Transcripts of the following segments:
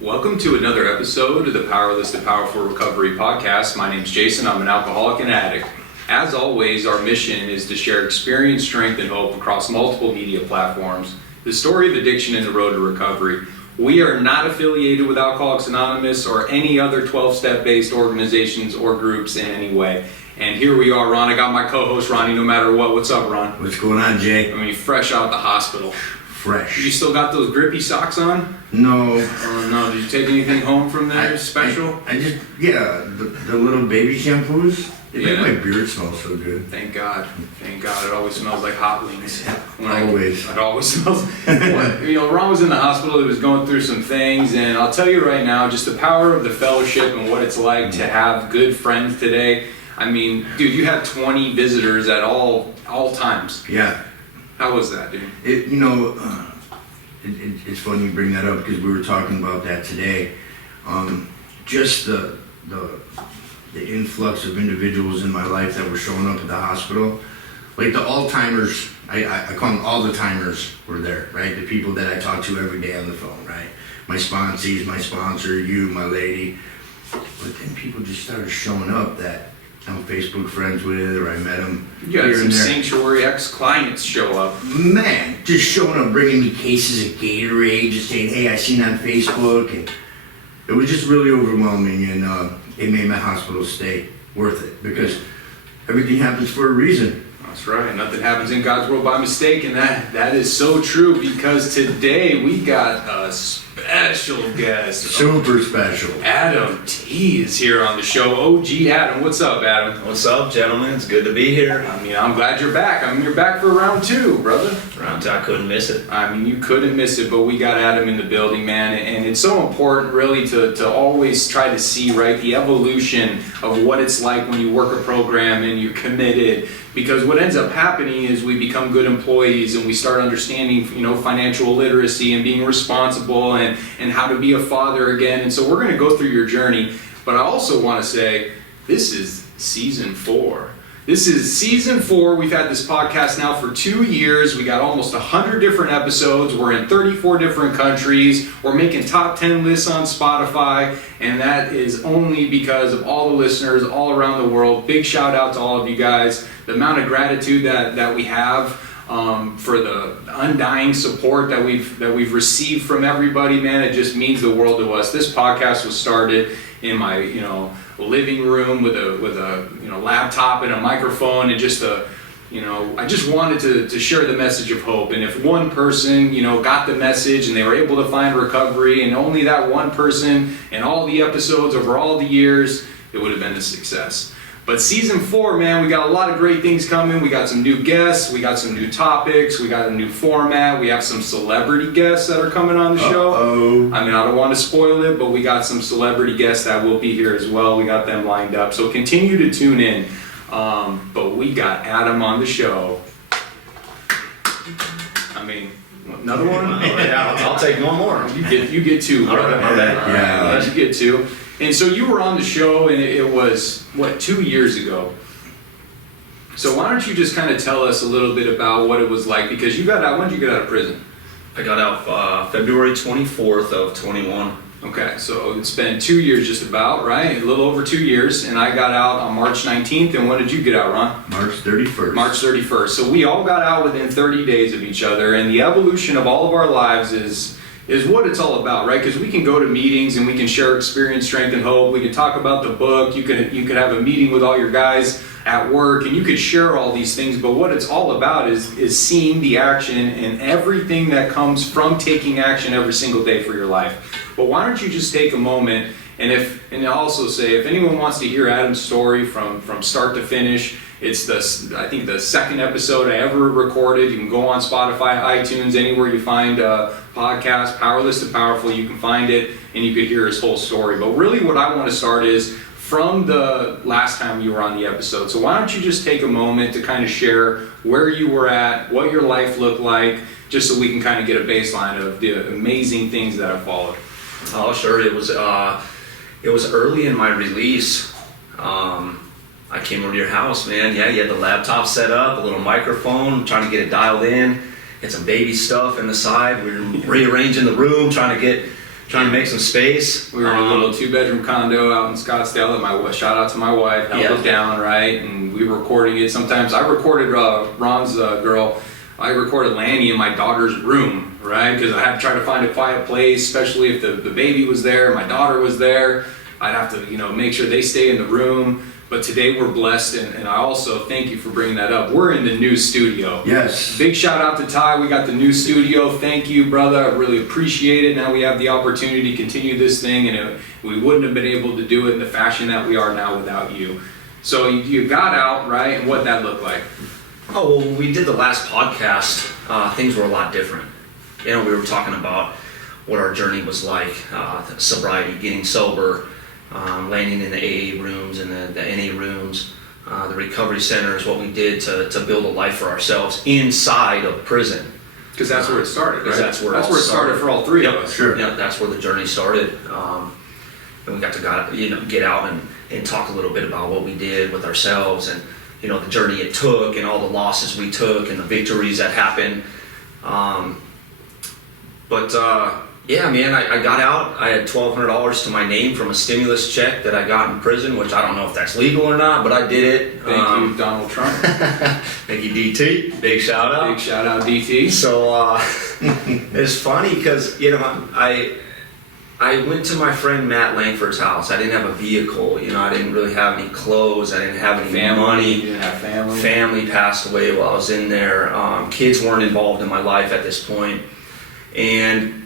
Welcome to another episode of the Powerless to Powerful Recovery podcast. My name's Jason. I'm an alcoholic and addict. As always, our mission is to share experience, strength, and hope across multiple media platforms. The story of addiction and the road to recovery. We are not affiliated with Alcoholics Anonymous or any other 12-step based organizations or groups in any way. And here we are, Ron. I got my co-host, Ronnie, no matter what. What's up, Ron? What's going on, Jay? I mean, fresh out the hospital. Fresh. You still got those grippy socks on? No. Oh, no. Did you take anything home from there special? I just, the little baby shampoos. They make my beard smell so good. Thank God. Thank God. It always smells like hot wings. Always. It always smells. Ron was in the hospital. He was going through some things. And I'll tell you right now, just the power of the fellowship and what it's like to have good friends today. I mean, dude, you had 20 visitors at all times. Yeah. How was that, dude? It's funny you bring that up because we were talking about that today. Just the influx of individuals in my life that were showing up at the hospital, like the all-timers, I call them all the timers were there, right? The people that I talk to every day on the phone, right? My sponsees, my sponsor, you, my lady. But then people just started showing up that I'm Facebook friends with, or I met them. You had some Sanctuary ex-clients show up. Man, just showing up, bringing me cases of Gatorade, just saying, hey, I seen on Facebook, and it was just really overwhelming, and it made my hospital stay worth it, because everything happens for a reason. That's right. Nothing happens in God's world by mistake, and that is so true, because today we got a special guest. Super special. Adam T is here on the show. OG Adam. What's up, Adam? What's up, gentlemen? It's good to be here. I mean, I'm glad you're back. I mean, you're back for round 2, brother. Round 2, I couldn't miss it. I mean, you couldn't miss it, but we got Adam in the building, man. And it's so important, really, to always try to see, right, the evolution of what it's like when you work a program and you're committed. Because what ends up happening is we become good employees and we start understanding, financial literacy and being responsible and how to be a father again. And so we're going to go through your journey. But I also want to say, this is season 4. This is season 4. We've had this podcast now for 2 years. We got almost 100 different episodes. We're in 34 different countries. We're making top 10 lists on Spotify. And that is only because of all the listeners all around the world. Big shout out to all of you guys. The amount of gratitude that we have for the undying support that we've received from everybody, man, it just means the world to us. This podcast was started in my living room with a laptop and a microphone and just I just wanted to share the message of hope. And if one person got the message and they were able to find recovery, and only that one person and all the episodes over all the years, it would have been a success. But season 4, man, we got a lot of great things coming. We got some new guests. We got some new topics. We got a new format. We have some celebrity guests that are coming on the show. I mean, I don't want to spoil it, but we got some celebrity guests that will be here as well. We got them lined up. So continue to tune in. But we got Adam on the show. I mean, another one? I'll take one more. You get 2, brother. All right. Yeah, you get 2. And so you were on the show, and it was, 2 years ago. So why don't you just kind of tell us a little bit about what it was like? Because you got out, when did you get out of prison? I got out February 24th of 21. Okay, so it's been 2 years just about, right? A little over 2 years. And I got out on March 19th. And when did you get out, Ron? March 31st. March 31st. So we all got out within 30 days of each other. And the evolution of all of our lives is what it's all about, right? Because we can go to meetings and we can share experience, strength, and hope. We can talk about the book. You could have a meeting with all your guys at work, and you could share all these things. But what it's all about is seeing the action and everything that comes from taking action every single day for your life. But why don't you just take a moment, and also say, if anyone wants to hear Adam's story from start to finish, it's I think the second episode I ever recorded. You can go on Spotify, iTunes, anywhere you find a podcast, Powerless to Powerful, you can find it, and you could hear his whole story. But really what I want to start is from the last time you were on the episode. So why don't you just take a moment to kind of share where you were at, what your life looked like, just so we can kind of get a baseline of the amazing things that have followed. Oh, sure. It was early in my release. I came over to your house, man. Yeah, you had the laptop set up, a little microphone, trying to get it dialed in. Had some baby stuff in the side. We were rearranging the room, trying to trying to make some space. We were in a little 2-bedroom condo out in Scottsdale that shout out to my wife, held it down, right? And we were recording it. Sometimes I recorded Ron's girl. I recorded Lanny in my daughter's room, right? Because I had to try to find a quiet place, especially if the baby was there, my daughter was there. I'd have to, make sure they stay in the room. But today we're blessed, and I also thank you for bringing that up. We're in the new studio. Yes. Big shout out to Ty. We got the new studio. Thank you, brother. I really appreciate it. Now we have the opportunity to continue this thing, and we wouldn't have been able to do it in the fashion that we are now without you. So you got out, right? And what that looked like? Oh, well, when we did the last podcast, things were a lot different. We were talking about what our journey was like, sobriety, getting sober, landing in the AA rooms and the NA rooms, the recovery centers, what we did to build a life for ourselves inside of prison. Because that's where it started, right? That's where it started for all three of us. Sure. Yep, that's where the journey started. And we got to get out and talk a little bit about what we did with ourselves and the journey it took and all the losses we took and the victories that happened. Yeah, man, I got out. I had $1,200 to my name from a stimulus check that I got in prison, which I don't know if that's legal or not, but I did it. Thank you, Donald Trump. Thank you, DT. Big shout out. Big shout out, DT. So it's funny because I went to my friend Matt Langford's house. I didn't have a vehicle. I didn't really have any clothes. I didn't have any money. You didn't have family. Family passed away while I was in there. Kids weren't involved in my life at this point. And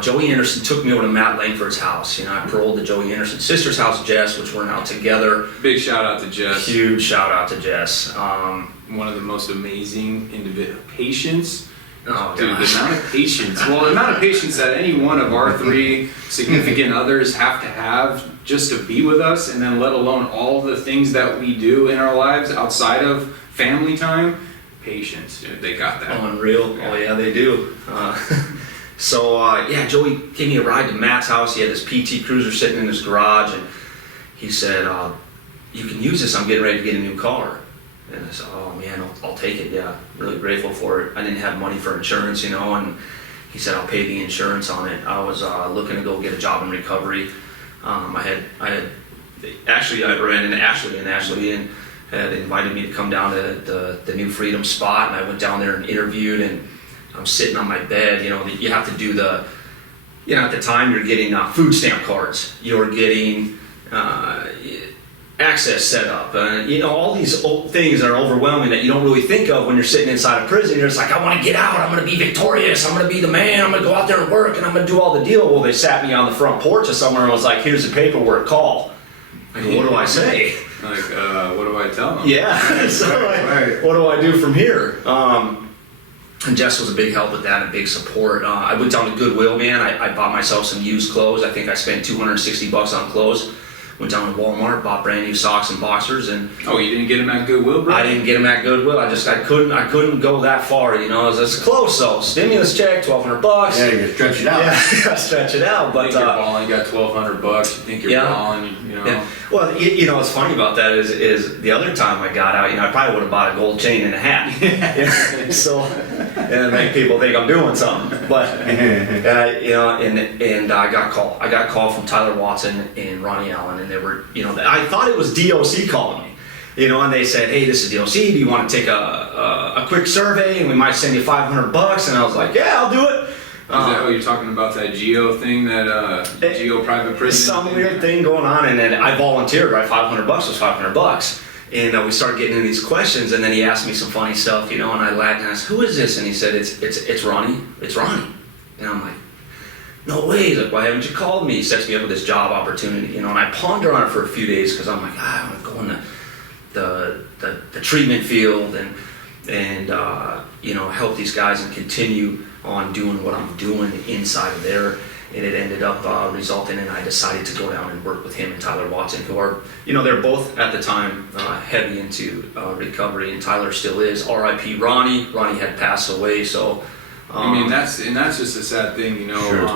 Joey Anderson took me over to Matt Langford's house. I paroled to Joey Anderson's sister's house, Jess, which we're now together. Big shout out to Jess. Huge shout out to Jess. One of the most amazing individual patience. Oh, Dude, gosh. the amount of patience. Well, the amount of patience that any one of our 3 significant others have to have just to be with us, and then let alone all the things that we do in our lives outside of family time. Patience, dude, they got that. Unreal. Yeah. Oh yeah, they do. Joey gave me a ride to Matt's house. He had this PT Cruiser sitting in his garage, and he said, "You can use this. I'm getting ready to get a new car." And I said, "Oh man, I'll take it. Yeah, really grateful for it." I didn't have money for insurance, and he said, "I'll pay the insurance on it." I was looking to go get a job in recovery. I ran into Ashley, and had invited me to come down to the New Freedom spot, and I went down there and interviewed, and I'm sitting on my bed. You have to do at the time you're getting food stamp cards, you're getting access set up, all these things that are overwhelming that you don't really think of when you're sitting inside a prison. You're just like, I want to get out, I'm going to be victorious, I'm going to be the man, I'm going to go out there and work, and I'm going to do all the deal. Well, they sat me on the front porch of somewhere and was like, here's the paperwork, call. I go, what do I say? Like, what do I tell them? Yeah, so Right. what do I do from here? And Jess was a big help with that, and big support. I went down to Goodwill, man. I bought myself some used clothes. I think I spent $260 on clothes. Went down to Walmart, bought brand new socks and boxers, and Oh, you didn't get them at Goodwill, bro? I didn't get them at Goodwill. I couldn't go that far, It's close though. Stimulus check, $1,200. Yeah, you stretch it out. Yeah, stretch it out. You But think you're balling, you got $1,200. You think you're Yeah. balling, yeah. Well, what's funny about that is the other time I got out, I probably would have bought a gold chain and a hat. So, and make people think I'm doing something. But, and I got a call. I got a call from Tyler Watson and Ronnie Allen, and they were, I thought it was DOC calling me. And they said, hey, this is DOC, do you want to take a quick survey, and we might send you $500? And I was like, yeah, I'll do it. Is that what you're talking about, that Geo thing, that Geo private prison? Some weird thing going on, and then I volunteered, right? $500 was $500. And we started getting into these questions, and then he asked me some funny stuff, and I laughed and I asked, who is this? And he said, it's Ronnie. It's Ronnie. And I'm like, no way. He's like, why haven't you called me? He sets me up with this job opportunity, and I ponder on it for a few days because I'm like, I want to go in the treatment field and help these guys and continue on doing what I'm doing inside of there. And it ended up resulting in I decided to go down and work with him and Tyler Watson, who are, they're both at the time heavy into recovery, and Tyler still is. R.I.P. Ronnie. Ronnie had passed away, so. That's just a sad thing, Sure.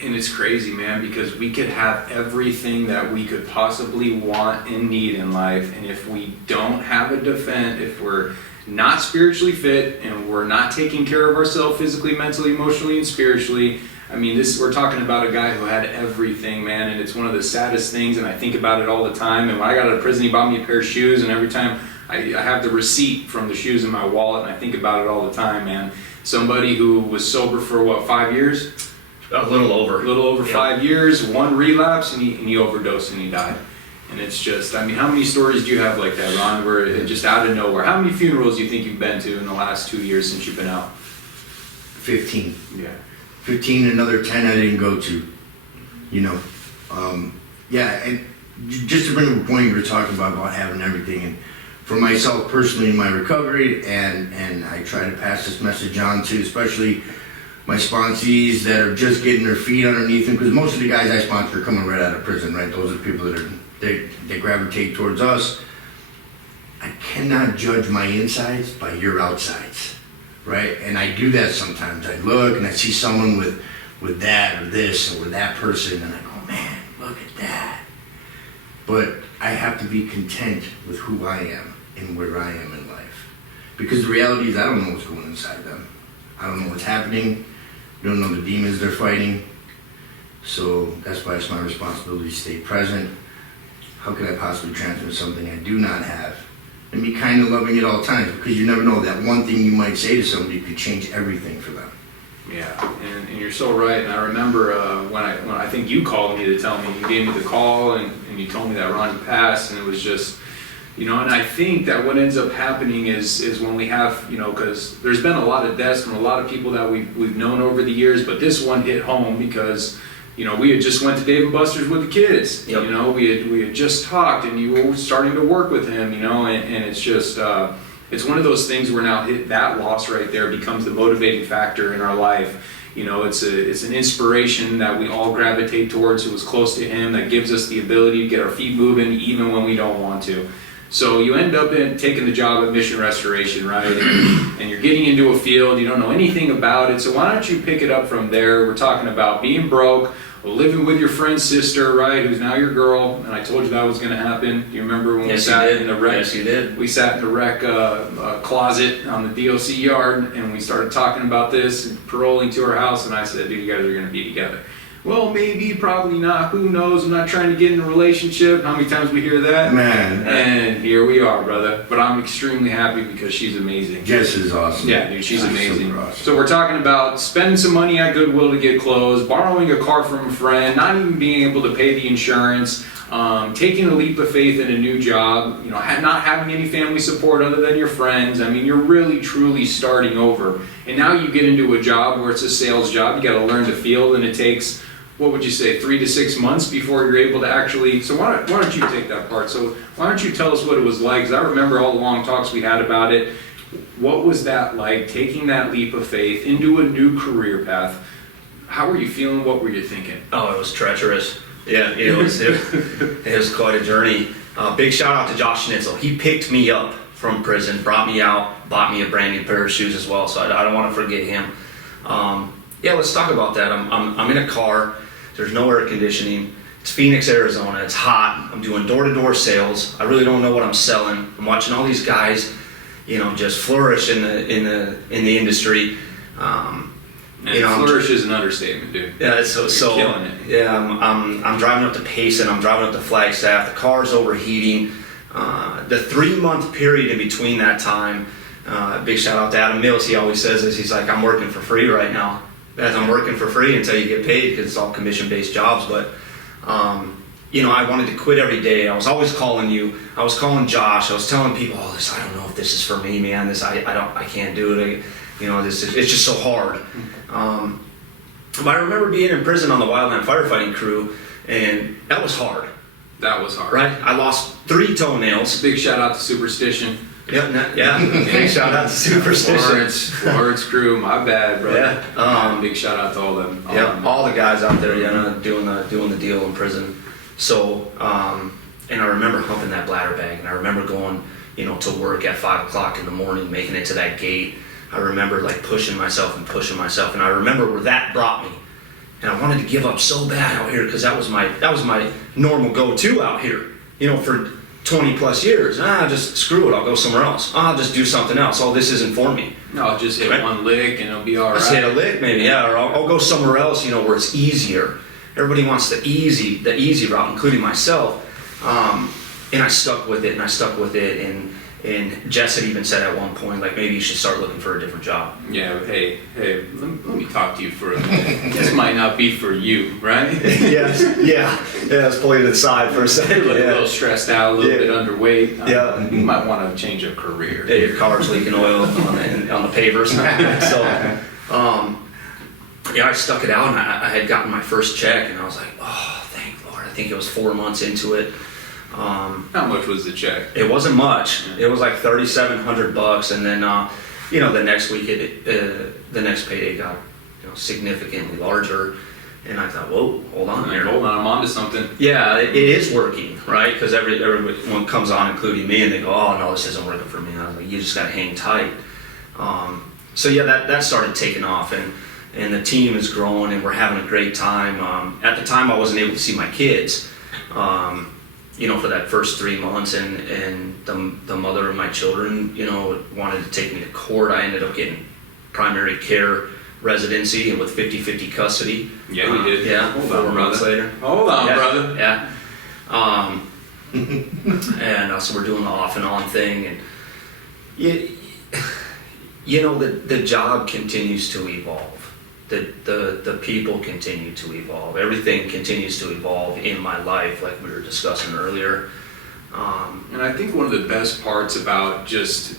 And it's crazy, man, because we could have everything that we could possibly want and need in life, and if we don't have a defense, if we're not spiritually fit and we're not taking care of ourselves physically, mentally, emotionally, and spiritually, I mean, we're talking about a guy who had everything, man, and it's one of the saddest things, and I think about it all the time. And when I got out of prison, he bought me a pair of shoes, and every time I have the receipt from the shoes in my wallet, and I think about it all the time, man. Somebody who was sober for, what, 5 years? A little over. A little over 5 years, one relapse, and he overdosed and he died. And it's just, I mean, how many stories do you have like that, Ron, where it just out of nowhere? How many funerals do you think you've been to in the last 2 years since you've been out? 15. Yeah. 15, another 10 I didn't go to, you know. Yeah, and just to bring up a point you were talking about having everything, and for myself personally in my recovery, and I try to pass this message on to especially my sponsees that are just getting their feet underneath them, because most of the guys I sponsor are coming right out of prison, right? Those are the people that they gravitate towards us. I cannot judge my insides by your outsides, right? And I do that sometimes. I look and I see someone with that or this or with that person, and I go, man, look at that. But I have to be content with who I am and where I am in life. Because the reality is I don't know what's going inside them. I don't know what's happening. I don't know the demons they're fighting. So that's why it's my responsibility to stay present. How could I possibly transmit something I do not have? And be kind and loving at all times, because you never know, that one thing you might say to somebody could change everything for them. Yeah, and you're so right. And I remember when I think you called me to tell me, you gave me the call and you told me that Ronnie passed, and it was just, you know, and I think that what ends up happening is when we have, you know, because there's been a lot of deaths from a lot of people that we've known over the years, but this one hit home because, you know, we had just went to Dave & Buster's with the kids. Yep. You know, we had just talked, and you were starting to work with him, you know, and it's just, it's one of those things where now that loss right there becomes the motivating factor in our life. You know, it's an inspiration that we all gravitate towards, who was close to him, that gives us the ability to get our feet moving even when we don't want to. So you end up taking the job at Mission Restoration, right? And you're getting into a field, you don't know anything about it. So why don't you pick it up from there? We're talking about being broke, living with your friend's sister, right, who's now your girl. And I told you that was going to happen. Do you remember when Yes, we sat you did. in the rec? Yes, you did. We sat in the rec closet on the DOC yard, and we started talking about this and paroling to our house. And I said, dude, you guys are going to be together. Well, maybe, probably not. Who knows? I'm not trying to get in a relationship. How many times we hear that? Man. And here we are, brother. But I'm extremely happy because she's amazing. Jess is awesome. Yeah, dude, she's amazing. Super awesome. So we're talking about spending some money at Goodwill to get clothes, borrowing a car from a friend, not even being able to pay the insurance, taking a leap of faith in a new job, you know, not having any family support other than your friends. I mean, you're really, truly starting over. And now you get into a job where it's a sales job. You got to learn the field, and it takes, what would you say, 3 to 6 months before you're able to actually, so why don't you take that part? So why don't you tell us what it was like? Because I remember all the long talks we had about it. What was that like, taking that leap of faith into a new career path? How were you feeling? What were you thinking? Oh, it was treacherous. Yeah, it was quite a journey. Big shout out to Josh Schnitzel. He picked me up from prison, brought me out, bought me a brand new pair of shoes as well. So I don't want to forget him. Yeah, let's talk about that. I'm in a car. There's no air conditioning. It's Phoenix, Arizona. It's hot. I'm doing door-to-door sales. I really don't know what I'm selling. I'm watching all these guys, you know, just flourish in the industry. And flourish is an understatement, dude. Yeah, so killing it. Yeah, I'm driving up to Payson. I'm driving up to Flagstaff. The car's overheating. The 3-month period in between that time. Big shout out to Adam Mills. He always says this. He's like, I'm working for free right now. As I'm working for free until you get paid, because it's all commission-based jobs. But you know, I wanted to quit every day. I was always calling you. I was calling Josh. I was telling people, "Oh, this, I don't know if this is for me, man. This, I can't do it. You know, it's just so hard." But I remember being in prison on the wildland firefighting crew, and that was hard. That was hard. Right? I lost 3 toenails. Big shout out to Superstition. Yeah. Big shout out to Superstition. Florence crew, my bad, brother. Yeah. Big shout out to all them. All the guys out there, you know, doing the deal in prison. So, and I remember humping that bladder bag, and I remember going, you know, to work at 5 o'clock in the morning, making it to that gate. I remember like pushing myself, and I remember where that brought me. And I wanted to give up so bad out here, because that was my normal go-to out here, you know, for 20 plus years. Just screw it, I'll go somewhere else. I'll just do something else. Oh, this isn't for me. No, I'll just hit Right. one lick and it'll be all Let's hit a right. lick maybe, yeah, or I'll go somewhere else, you know, where it's easier. Everybody wants the easy route, including myself. And I stuck with it, and Jess had even said at one point, like, maybe you should start looking for a different job. Yeah, hey, let me talk to you for a minute. This might not be for you, right? Yes, yeah, let's pull you to the side for a You second. look a Yeah. little stressed out, a little Yeah. bit underweight. Yeah. You might want to change of career. Yeah, your car's leaking oil on the pavers. So, yeah, I stuck it out, and I had gotten my first check, and I was like, oh, thank Lord. I think it was 4 months into it. How much was the check? It wasn't much. It was like $3,700, and then you know, the next week, the next payday got, you know, significantly larger, and I thought, whoa, hold on here. Hold on, I'm onto something. Yeah, it is working, right? Because everyone comes on, including me, and they go, oh, no, this isn't working for me. And I was like, you just got to hang tight. So yeah, that started taking off, and the team is growing, and we're having a great time. At the time, I wasn't able to see my kids, you know, for that first 3 months, and the mother of my children, you know, wanted to take me to court. I ended up getting primary care residency and with 50-50 custody. Yeah, we did. Yeah, Hold 4 on, months brother. later. Hold on, Yeah, brother. Yeah. And so we're doing the off and on thing, and you know, the job continues to evolve. The people continue to evolve. Everything continues to evolve in my life, like we were discussing earlier. And I think one of the best parts about just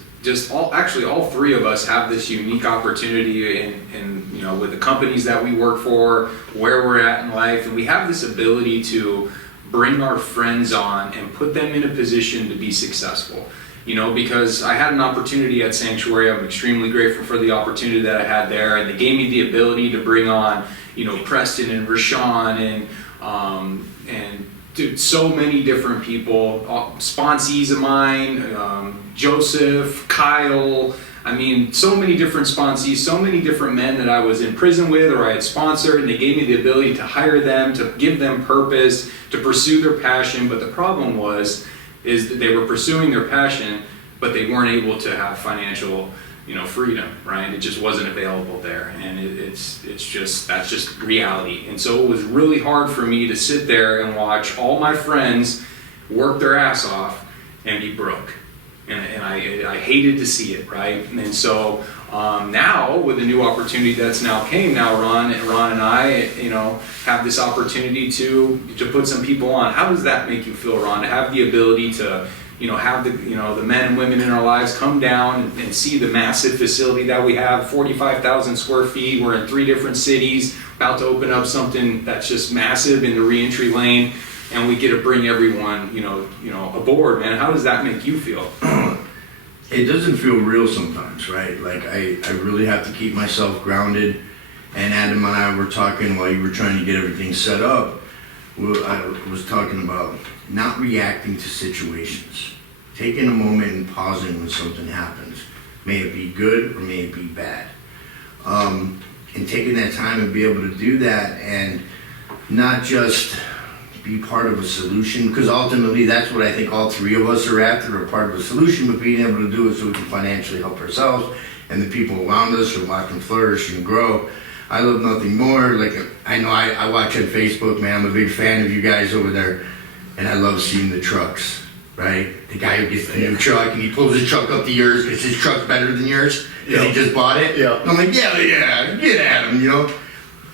all three of us have this unique opportunity in you know, with the companies that we work for, where we're at in life, and we have this ability to bring our friends on and put them in a position to be successful. You know, because I had an opportunity at Sanctuary. I'm extremely grateful for the opportunity that I had there, and they gave me the ability to bring on, you know, Preston and Rashawn and dude, so many different people, sponsees of mine, Joseph, Kyle. I mean, so many different sponsees, so many different men that I was in prison with or I had sponsored, and they gave me the ability to hire them, to give them purpose, to pursue their passion. But the problem is that they were pursuing their passion, but they weren't able to have financial, you know, freedom, right? It just wasn't available there, and that's just reality. And so it was really hard for me to sit there and watch all my friends work their ass off and be broke, and I hated to see it, right? And so now with the new opportunity that's now came, now Ron and I, you know, have this opportunity to put some people on. How does that make you feel, Ron? To have the ability to, you know, have the men and women in our lives come down and see the massive facility that we have, 45,000 square feet. We're in 3 different cities, about to open up something that's just massive in the reentry lane, and we get to bring everyone, you know, aboard, man. How does that make you feel? It doesn't feel real sometimes, right? Like I really have to keep myself grounded. And Adam and I were talking while you were trying to get everything set up. I was talking about not reacting to situations, taking a moment and pausing when something happens. May it be good or may it be bad. And taking that time and be able to do that and not just be part of a solution, because ultimately that's what I think all three of us are after, a part of a solution, but being able to do it so we can financially help ourselves and the people around us and watch them flourish and grow. I love nothing more. Like, I know I watch on Facebook, man. I'm a big fan of you guys over there, and I love seeing the trucks, right? The guy who gets the new truck and he pulls his truck up to yours because his truck's better than yours because he just bought it. Yeah. I'm like, yeah, get at him, you know?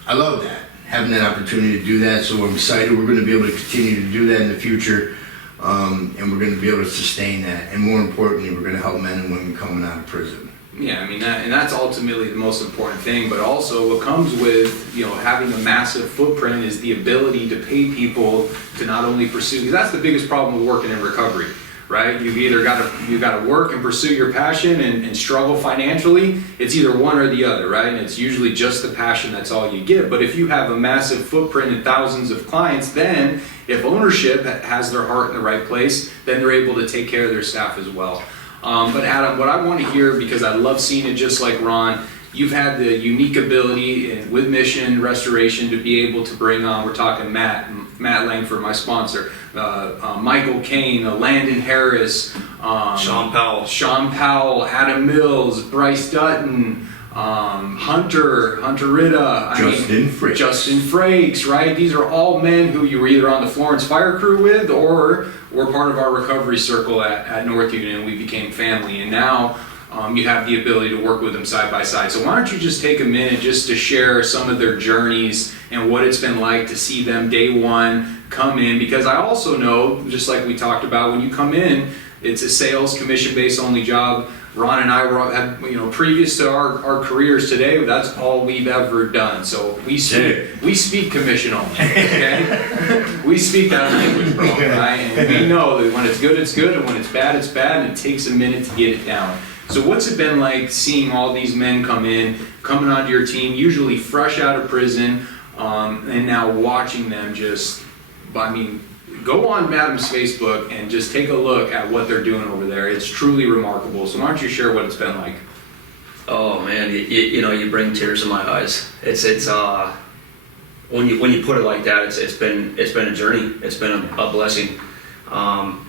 I love that, having that opportunity to do that, so I'm excited. We're going to be able to continue to do that in the future, and we're going to be able to sustain that. And more importantly, we're going to help men and women coming out of prison. Yeah, I mean, that's ultimately the most important thing, but also what comes with, you know, having a massive footprint is the ability to pay people to not only pursue, because that's the biggest problem with working in recovery, right? You've either got to work and pursue your passion and struggle financially. It's either one or the other, right? And it's usually just the passion, that's all you get. But if you have a massive footprint and thousands of clients, then if ownership has their heart in the right place, then they're able to take care of their staff as well. But Adam, what I want to hear, because I love seeing it just like Ron, you've had the unique ability with Mission Restoration to be able to bring on, we're talking Matt Langford, my sponsor, Michael Kane, Landon Harris, Sean Powell, Adam Mills, Bryce Dutton, Hunter Ritta, Justin Frakes, right? These are all men who you were either on the Florence Fire Crew with or were part of our recovery circle at North Union, and we became family. And now you have the ability to work with them side by side. So why don't you just take a minute just to share some of their journeys and what it's been like to see them day one come in, because I also know, just like we talked about, when you come in, it's a sales commission-based only job. Ron and I had, previous to our careers today, that's all we've ever done. So we speak commission only, okay? We speak that language, bro, right? And we know that when it's good, and when it's bad, and it takes a minute to get it down. So what's it been like seeing all these men coming onto your team, usually fresh out of prison, and now watching them go on Adam's Facebook and just take a look at what they're doing over there. It's truly remarkable. So why don't you share what it's been like? Oh man, you bring tears to my eyes. It's when you put it like that, it's been a journey. It's been a blessing, and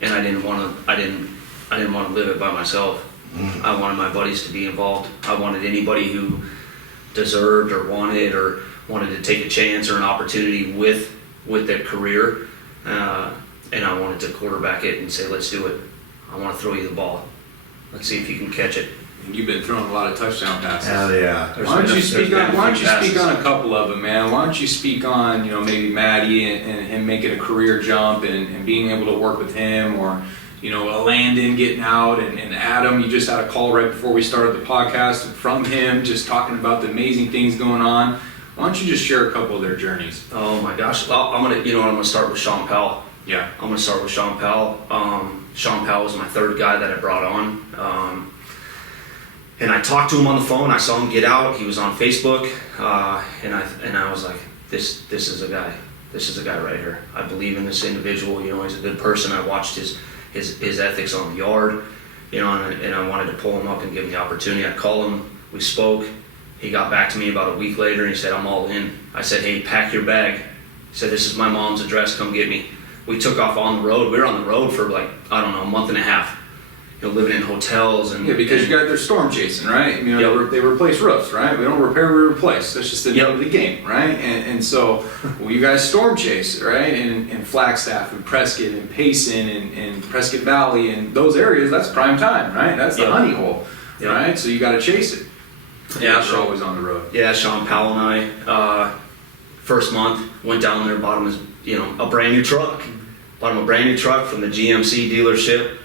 I didn't want to live it by myself. I wanted my buddies to be involved. I wanted anybody who deserved or wanted to take a chance or an opportunity with their career. And I wanted to quarterback it and say, let's do it. I want to throw you the ball. Let's see if you can catch it. And you've been throwing a lot of touchdown passes. Hell yeah. Why don't you speak on a couple of them, man? Why don't you speak on, maybe Maddie and him making a career jump and being able to work with him, or, a Landon getting out, and Adam, you just had a call right before we started the podcast from him, just talking about the amazing things going on. Why don't you just share a couple of their journeys? Oh my gosh, I'm gonna start with Sean Powell. Yeah. I'm gonna start with Sean Powell. Sean Powell was my third guy that I brought on. And I talked to him on the phone. I saw him get out. He was on Facebook, and I was like, this is a guy. This is a guy right here. I believe in this individual. He's a good person. I watched his ethics on the yard, and I wanted to pull him up and give him the opportunity. I called him. We spoke. He got back to me about a week later and he said, I'm all in. I said, hey, pack your bag. He said, this is my mom's address, come get me. We took off on the road. We were on the road for a month and a half. Living in hotels and... Yeah, because you guys, they're storm chasing, right? They replace roofs, right? We don't repair, we replace. That's just the name of the game, right? And so, you guys storm chase, right? And Flagstaff and Prescott and Payson and Prescott Valley and those areas, that's prime time, right? That's the honey hole, right? So you got to chase it. Yeah, Sean, always on the road. Yeah, Sean Powell and I, first month, went down there, bought him a brand new truck. Bought him a brand new truck from the GMC dealership.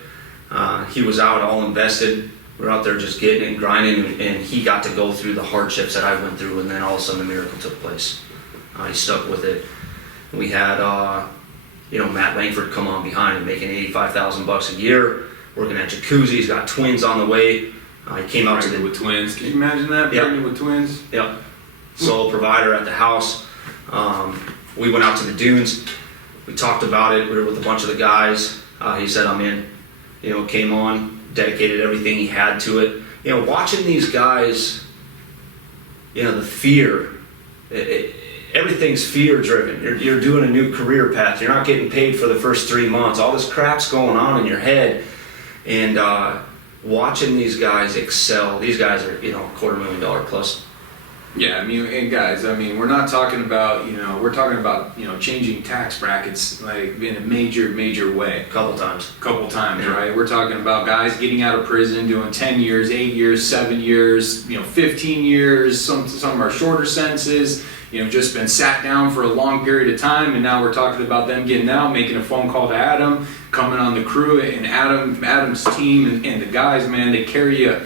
He was out all invested. We were out there just getting and grinding, and he got to go through the hardships that I went through, and then all of a sudden the miracle took place. He stuck with it. We had, Matt Langford come on behind and making $85,000 a year, working at Jacuzzi's, got twins on the way. He came out pregnant with twins. Can you imagine that? Yep. Pregnant with twins? Yep. Sole provider at the house. We went out to the dunes. We talked about it. We were with a bunch of the guys. He said, I'm in. Came on, dedicated everything he had to it. Watching these guys, the fear. Everything's fear driven. You're doing a new career path. You're not getting paid for the first 3 months. All this crap's going on in your head. And watching these guys excel. These guys are, $250,000 plus. Yeah, and guys, we're not talking about, we're talking about, changing tax brackets in a major way. Couple times, yeah. Right? We're talking about guys getting out of prison, doing 10 years, 8 years, 7 years, 15 years, some are shorter sentences, just been sat down for a long period of time, and now we're talking about them getting out, making a phone call to Adam, coming on the crew, and Adam's team and the guys, man, they carry you.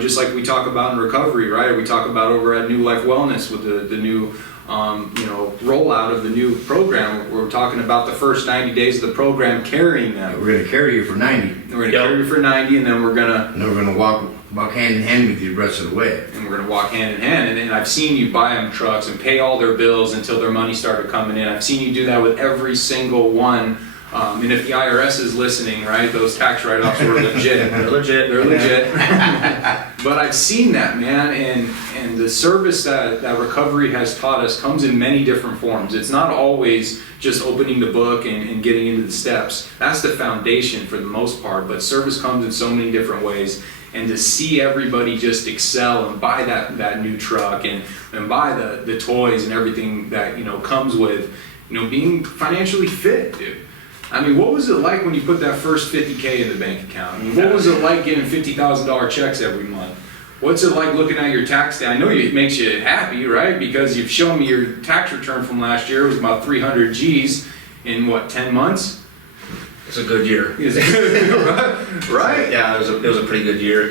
Just like we talk about in recovery, right? We talk about over at New Life Wellness with the new, rollout of the new program. We're talking about the first 90 days of the program, carrying them. We're going to carry you for 90. We're going to carry you for 90, and then we're going to walk hand in hand with you the rest of the way. And we're going to walk hand in hand. And I've seen you buy them trucks and pay all their bills until their money started coming in. I've seen you do that with every single one. And if the IRS is listening, right, those tax write-offs were legit. They're legit. They're legit. But I've seen that, man, and the service that recovery has taught us comes in many different forms. It's not always just opening the book and getting into the steps. That's the foundation for the most part, but service comes in so many different ways. And to see everybody just excel and buy that new truck and buy the toys and everything that, comes with, being financially fit, dude. I mean, what was it like when you put that first $50K in the bank account? I mean, what was it like getting $50,000 checks every month? What's it like looking at your tax day? I know it makes you happy, right? Because you've shown me your tax return from last year. It was about 300 G's in 10 months? It's a good year. Right? Yeah, it was a pretty good year.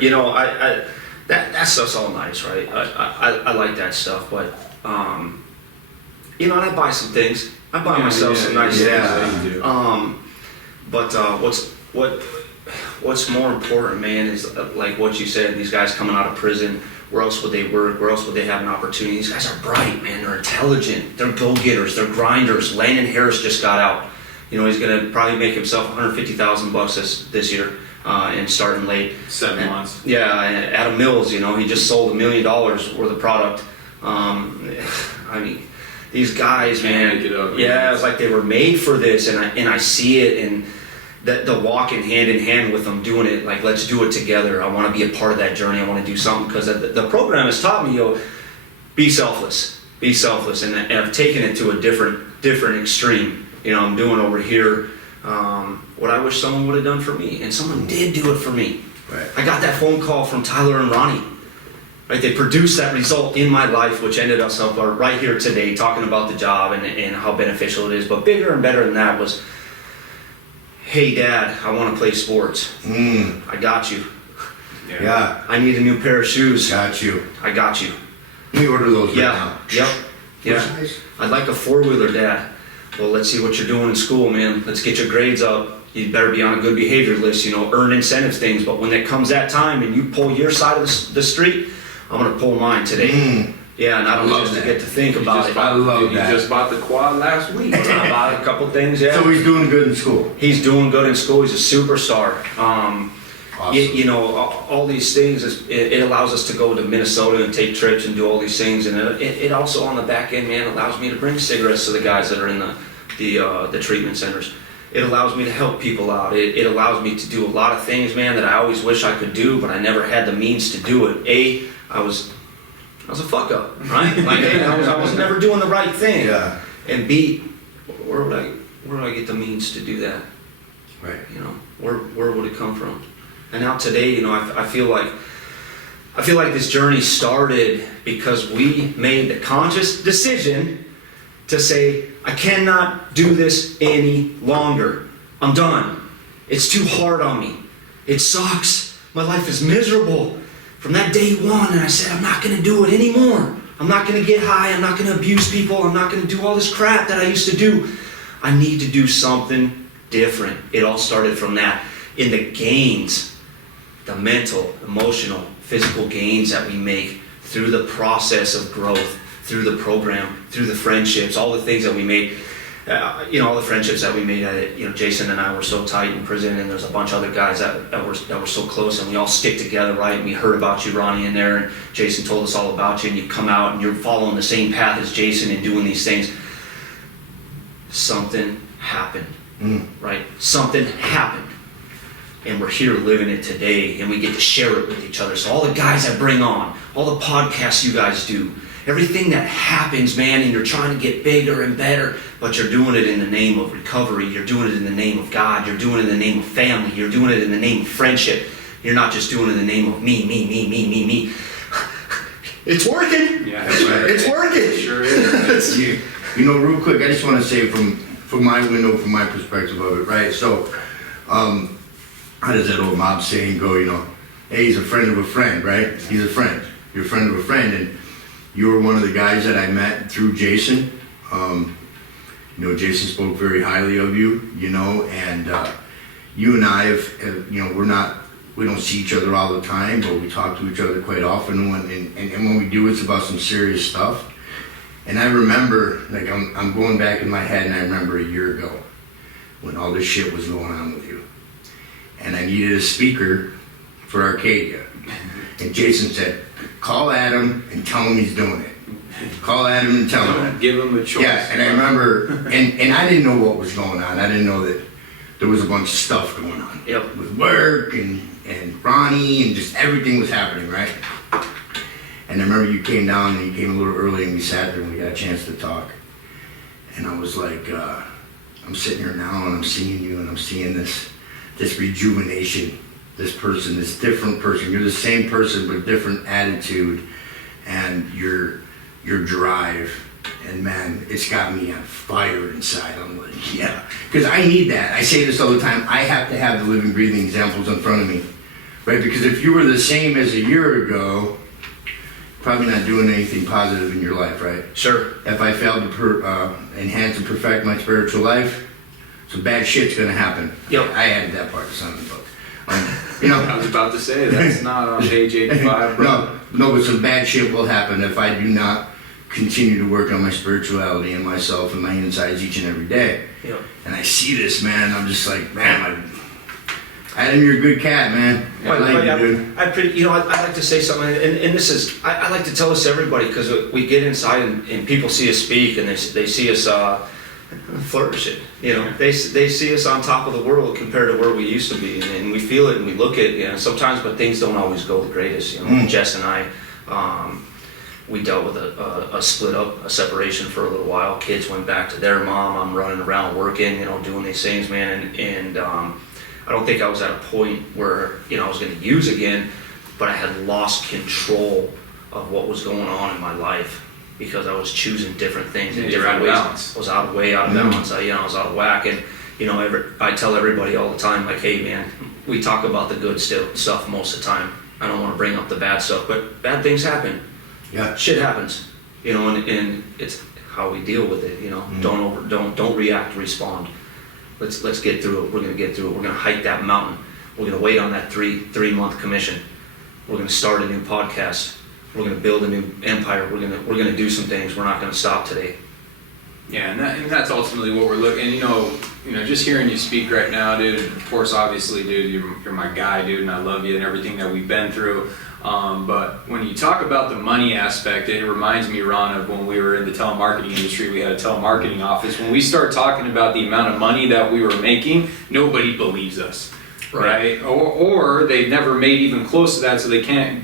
That stuff's all nice, right? I like that stuff, but and I buy some things. I buy myself some nice things. But what's more important, man, is like what you said. These guys coming out of prison. Where else would they work? Where else would they have an opportunity? These guys are bright, man. They're intelligent. They're go-getters. They're grinders. Landon Harris just got out. He's going to probably make himself $150,000 this year and starting late. 7 months. Yeah, and Adam Mills, he just sold $1 million worth of product. I mean, these guys, man, yeah, it's like they were made for this, and I see it, and the walking hand in hand with them doing it, like, let's do it together. I want to be a part of that journey. I want to do something, because the program has taught me, be selfless, and I've taken it to a different extreme. I'm doing over here what I wish someone would have done for me, and someone did do it for me. Right. I got that phone call from Tyler and Ronnie. Right, they produced that result in my life, which ended us up right here today, talking about the job and how beneficial it is. But bigger and better than that was, hey, Dad, I want to play sports. I got you. Yeah. I need a new pair of shoes. Got you. I got you. Let me order those right now. Yep. Yeah. Nice. I'd like a 4-wheeler, Dad. Well, let's see what you're doing in school, man. Let's get your grades up. You better be on a good behavior list, earn incentive things. But when it comes that time and you pull your side of the street, I'm going to pull mine today. Yeah, and I don't just get to think about it. I love that. You just bought the quad last week. I bought a couple things, yeah. So he's doing good in school. He's doing good in school. He's a superstar. Awesome. All these things, it allows us to go to Minnesota and take trips and do all these things. And it also, on the back end, man, allows me to bring cigarettes to the guys that are in the treatment centers. It allows me to help people out. It allows me to do a lot of things, man, that I always wish I could do, but I never had the means to do it. I was a fuck up, right? Like, I was never doing the right thing. Yeah. And B, where would I get the means to do that? Right. Where would it come from? And now today, I feel like this journey started because we made the conscious decision to say, I cannot do this any longer. I'm done. It's too hard on me. It sucks. My life is miserable. From that day one, and I said, I'm not going to do it anymore. I'm not going to get high. I'm not going to abuse people. I'm not going to do all this crap that I used to do. I need to do something different. It all started from that. In the gains, the mental, emotional, physical gains that we make through the process of growth, through the program, through the friendships, all the things that we made, all the friendships that we made at it. Jason and I were so tight in prison, and there's a bunch of other guys that were so close, and we all stick together, right? And we heard about you, Ronnie, in there, and Jason told us all about you, and you come out and you're following the same path as Jason and doing these things. Something happened, right? Something happened. And we're here living it today, and we get to share it with each other. So all the guys I bring on, all the podcasts you guys do, everything that happens, man, and you're trying to get bigger and better, but you're doing it in the name of recovery. You're doing it in the name of God. You're doing it in the name of family. You're doing it in the name of friendship. You're not just doing it in the name of me. It's working. Yeah, that's right. It's working. It sure is. Real quick, I just want to say from my window, from my perspective of it, right? So, how does that old mob saying go, hey, he's a friend of a friend, right? He's a friend. You're a friend of a friend. And you were one of the guys that I met through Jason. Jason spoke very highly of you, and you and I have, we don't see each other all the time, but we talk to each other quite often. And when we do, it's about some serious stuff. And I remember, like, I'm going back in my head, and I remember a year ago when all this shit was going on with you. And I needed a speaker for Arcadia. And Jason said, call Adam and tell him he's doing it. Call Adam and tell him. Give him a choice. Yeah, and I remember, and I didn't know what was going on. I didn't know that there was a bunch of stuff going on. Yep. With work and Ronnie and just everything was happening, right? And I remember you came down and you came a little early and we sat there and we got a chance to talk. And I was like, I'm sitting here now and I'm seeing you and I'm seeing this rejuvenation, this person, this different person. You're the same person but different attitude and your drive. And man, it's got me on fire inside. I'm like, yeah. Because I need that. I say this all the time. I have to have the living, breathing examples in front of me. Right? Because if you were the same as a year ago, probably not doing anything positive in your life, right? Sure. If I failed to enhance and perfect my spiritual life, some bad shit's gonna happen. Yep. I added that part to some of the book. You know. I was about to say, that's not on page 85, bro. No, but some bad shit will happen if I do not continue to work on my spirituality and myself and my insides each and every day. Yep. And I see this, man. I'm just like, man, Adam, you're a good cat, man. I like you, dude. I like to say something, and this is, I like to tell this to everybody because we get inside and people see us speak and they see us flourishing. They see us on top of the world compared to where we used to be, and we feel it and we look at it. Sometimes, but things don't always go the greatest. Jess and I, we dealt with a split up, a separation for a little while. Kids went back to their mom. I'm running around working, doing these things, man, and I don't think I was at a point where I was going to use again, but I had lost control of what was going on in my life because I was choosing different things in different ways. I was way out of balance. I was out of whack, and I tell everybody all the time, like, hey man, we talk about the good stuff most of the time. I don't want to bring up the bad stuff, but bad things happen. Yeah. Shit happens, and it's how we deal with it. Don't react, respond. Let's get through it. We're gonna get through it. We're gonna hike that mountain. We're gonna wait on that three-month commission. We're gonna start a new podcast. We're gonna build a new empire. We're gonna do some things. We're not gonna stop today. Yeah, and that's ultimately what we're looking. And just hearing you speak right now, dude. Of course, obviously, dude, you're my guy, dude, and I love you and everything that we've been through. But when you talk about the money aspect, it reminds me, Ron, of when we were in the telemarketing industry. We had a telemarketing office. When we start talking about the amount of money that we were making, nobody believes us, right? Or they've never made even close to that, so they can't,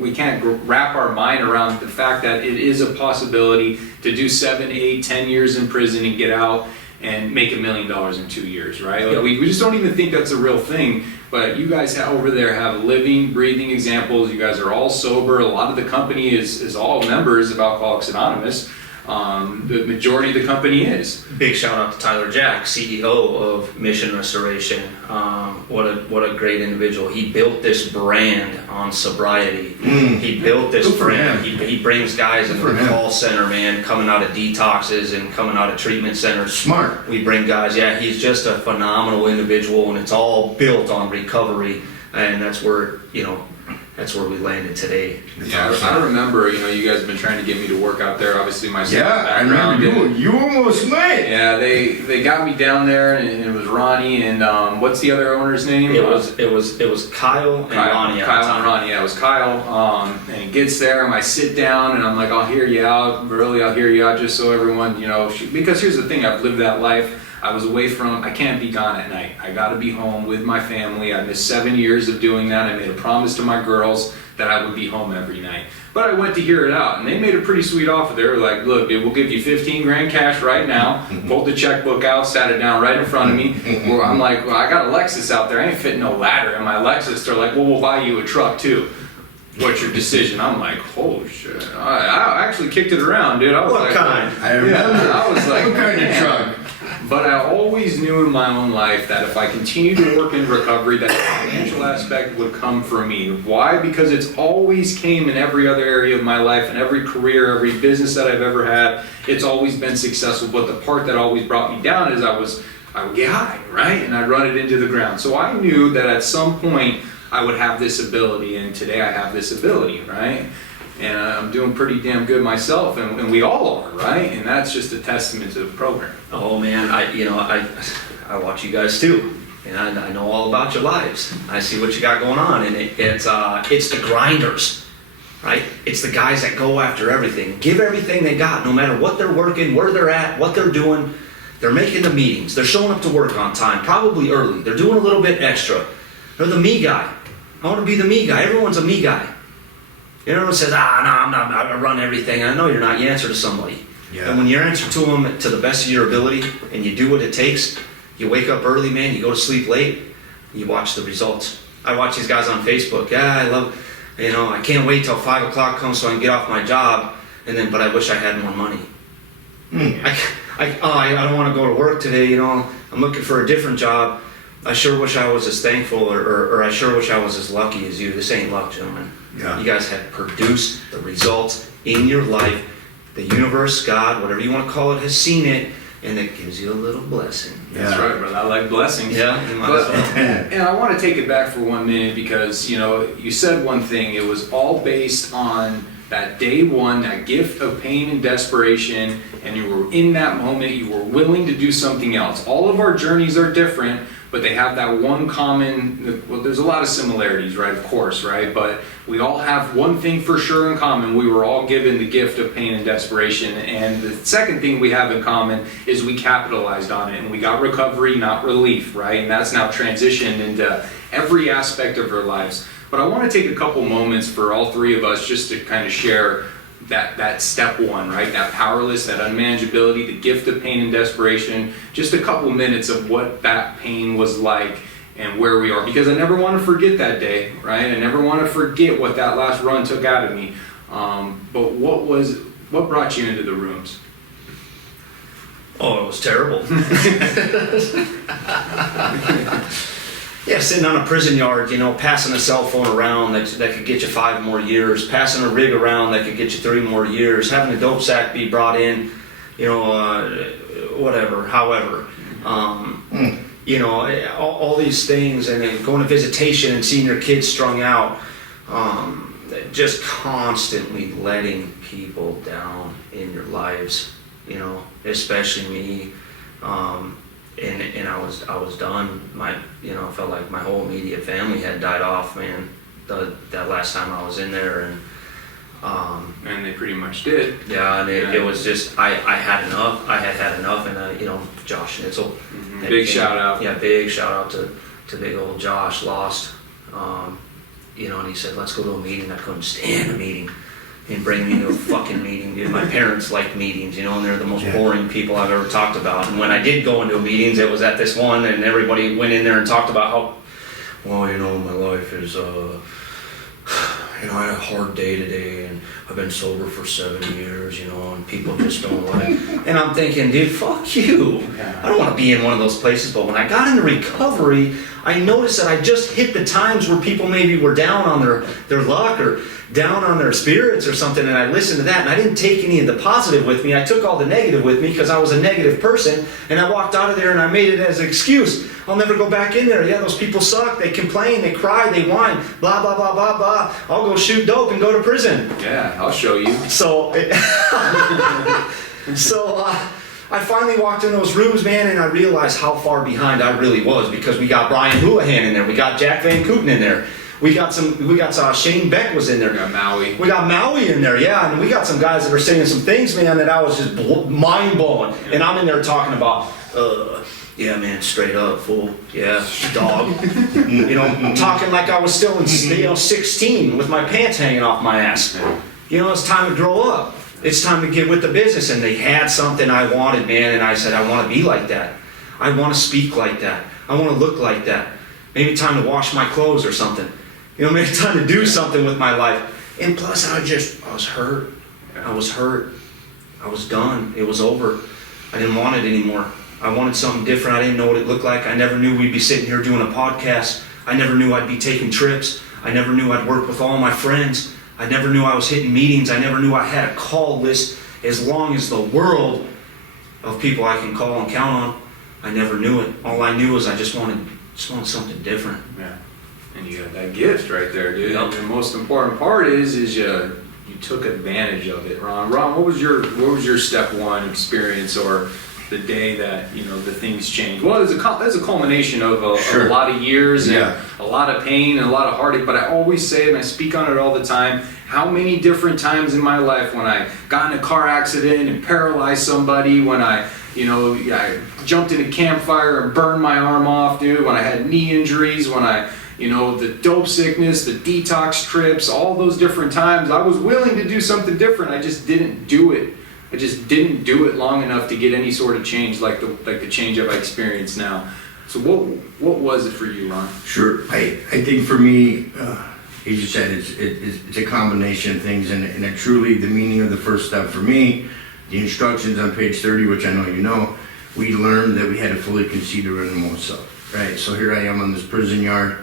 we can't wrap our mind around the fact that it is a possibility to do 7, 8, 10 years in prison and get out and make $1 million in 2 years, right? Like we just don't even think that's a real thing. But you guys over there have living, breathing examples. You guys are all sober. A lot of the company is all members of Alcoholics Anonymous. The majority of the company is. Big shout out to Tyler Jack, CEO of Mission Restoration. What a great individual. He built this brand on sobriety. He built this brand. He brings guys into the call center, man, coming out of detoxes and coming out of treatment centers. Smart. We bring guys. Yeah, he's just a phenomenal individual, and it's all built on recovery, and that's where we landed today. Yeah, I remember, you guys have been trying to get me to work out there. Obviously, my background. I remember you almost went. Yeah, they got me down there, and it was Ronnie and what's the other owner's name? It was Kyle and Ronnie. Kyle and Ronnie. Yeah, it was Kyle. And he gets there, and I sit down, and I'm like, I'll hear you out. Really, I'll hear you out, just so everyone, because here's the thing, I've lived that life. I was away I can't be gone at night. I gotta be home with my family. I missed 7 years of doing that. I made a promise to my girls that I would be home every night. But I went to hear it out, and they made a pretty sweet offer. They were like, look, dude, we'll give you 15 grand cash right now. Pulled the checkbook out, sat it down right in front of me. I'm like, well, I got a Lexus out there. I ain't fitting no ladder in my Lexus. They're like, well, we'll buy you a truck too. What's your decision? I'm like, holy shit. I actually kicked it around, dude. I was what like, kind? I remember. I was like, what kind of truck? But I always knew in my own life that if I continued to work in recovery, that the financial aspect would come for me. Why? Because it's always came in every other area of my life, and every career, every business that I've ever had, it's always been successful. But the part that always brought me down is I would get high, right? And I'd run it into the ground. So I knew that at some point I would have this ability, and today I have this ability, right? And I'm doing pretty damn good myself, and we all are, right? And that's just a testament to the program. Oh man, I watch you guys too. and I know all about your lives. I see what you got going on, and it's the grinders, right? It's the guys that go after everything, give everything they got, no matter what they're working, where they're at, what they're doing. They're making the meetings. They're showing up to work on time, probably early. They're doing a little bit extra. They're the me guy. I want to be the me guy. Everyone's a me guy. Everyone says, no, I'm not. I run everything. I know you're not. You answer to somebody. Yeah. And when you answer to them to the best of your ability, and you do what it takes, you wake up early, man. You go to sleep late. You watch the results. I watch these guys on Facebook. Yeah, I love. I can't wait till 5 o'clock comes so I can get off my job. But I wish I had more money. I don't want to go to work today. I'm looking for a different job. I sure wish I was as thankful, or I sure wish I was as lucky as you. This ain't luck, gentlemen. Yeah. You guys have produced the results in your life. The universe, God, whatever you want to call it, has seen it, and it gives you a little blessing. That's right, brother. I like blessings. Yeah, you might as well. And I want to take it back for 1 minute because, you said one thing. It was all based on that day one, that gift of pain and desperation, and you were in that moment, you were willing to do something else. All of our journeys are different, but they have that one common, well, there's a lot of similarities, right, of course, right? But we all have one thing for sure in common. We were all given the gift of pain and desperation. And the second thing we have in common is we capitalized on it, and we got recovery, not relief, right? And that's now transitioned into every aspect of our lives. But I want to take a couple moments for all three of us just to kind of share that step one, right? That powerless, that unmanageability, the gift of pain and desperation. Just a couple minutes of what that pain was like and where we are. Because I never want to forget that day, right? I never want to forget what that last run took out of me. But what brought you into the rooms? Oh, it was terrible. Yeah, sitting on a prison yard, passing a cell phone around that could get you 5 more years, passing a rig around that could get you 3 more years, having a dope sack be brought in, whatever, however. All these things, and then going to visitation and seeing your kids strung out, just constantly letting people down in your lives, especially me. And I was done. I felt like my whole immediate family had died off, man. That last time I was in there, And they pretty much did. Yeah, and it was just I had enough. I had enough, and Josh Nitzel. Mm-hmm. Big shout out. Yeah, big shout out to big old Josh. Lost. And he said, let's go to a meeting. I couldn't stand a meeting. And bring me to a fucking meeting, dude. My parents like meetings, and they're the most boring people I've ever talked about. And when I did go into meetings, it was at this one, and everybody went in there and talked about how, my life is, I had a hard day today, and I've been sober for 7 years, and people just don't like. And I'm thinking, dude, fuck you. I don't want to be in one of those places. But when I got into recovery, I noticed that I just hit the times where people maybe were down on their luck or down on their spirits or something, and I listened to that, and I didn't take any of the positive with me. I took all the negative with me because I was a negative person, and I walked out of there and I made it as an excuse. I'll never go back in there. Yeah, those people suck. They complain, they cry, they whine, blah, blah, blah, blah, blah. I'll go shoot dope and go to prison. Yeah, I'll show you. So I finally walked in those rooms, man, and I realized how far behind I really was, because we got Brian Houlihan in there. We got Jack Van Kooten in there. We got Shane Beck was in there. We got Maui. We got Maui in there, yeah. And we got some guys that are saying some things, man, that I was just mind-blowing. Yeah. And I'm in there talking about, yeah, man, straight up, fool. Yeah, dog. I'm talking like I was still in 16 with my pants hanging off my ass. It's time to grow up. It's time to get with the business. And they had something I wanted, man, and I said, I want to be like that. I want to speak like that. I want to look like that. Maybe time to wash my clothes or something. Maybe time to do something with my life. And plus, I was hurt. I was hurt. I was done. It was over. I didn't want it anymore. I wanted something different. I didn't know what it looked like. I never knew we'd be sitting here doing a podcast. I never knew I'd be taking trips. I never knew I'd work with all my friends. I never knew I was hitting meetings. I never knew I had a call list as long as the world of people I can call and count on. I never knew it. All I knew was I just wanted something different. Yeah. And you got that gift right there, dude. Yep. And the most important part is you took advantage of it, Ron. Ron, what was your step one experience or the day that, you know, the things changed? Well, it's a culmination of a Sure. lot of years and Yeah. a lot of pain and a lot of heartache, but I always say, and I speak on it all the time, how many different times in my life when I got in a car accident and paralyzed somebody, when I jumped in a campfire and burned my arm off, dude, when I had knee injuries, when the dope sickness, the detox trips, all those different times, I was willing to do something different. I just didn't do it. I just didn't do it long enough to get any sort of change like the change I've experienced now. So what was it for you, Ron? Sure. I think for me, as you said, it's a combination of things, and it truly, the meaning of the first step for me, the instructions on page 30, which I know you know, we learned that we had to fully concede our innermost self, right? So here I am on this prison yard,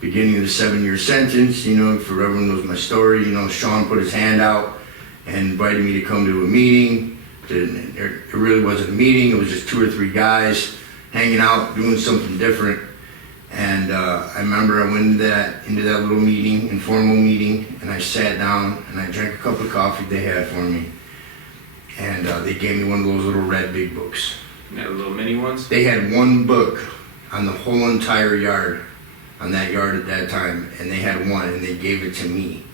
beginning of the 7-year sentence, for everyone knows my story, Sean put his hand out and invited me to come to a meeting. It really wasn't a meeting, it was just 2 or 3 guys hanging out, doing something different. And I remember I went into that little meeting, informal meeting, and I sat down and I drank a cup of coffee they had for me. And they gave me one of those little red big books. Yeah, the little mini ones? They had one book on the whole entire yard, on that yard at that time, and they had one, and they gave it to me.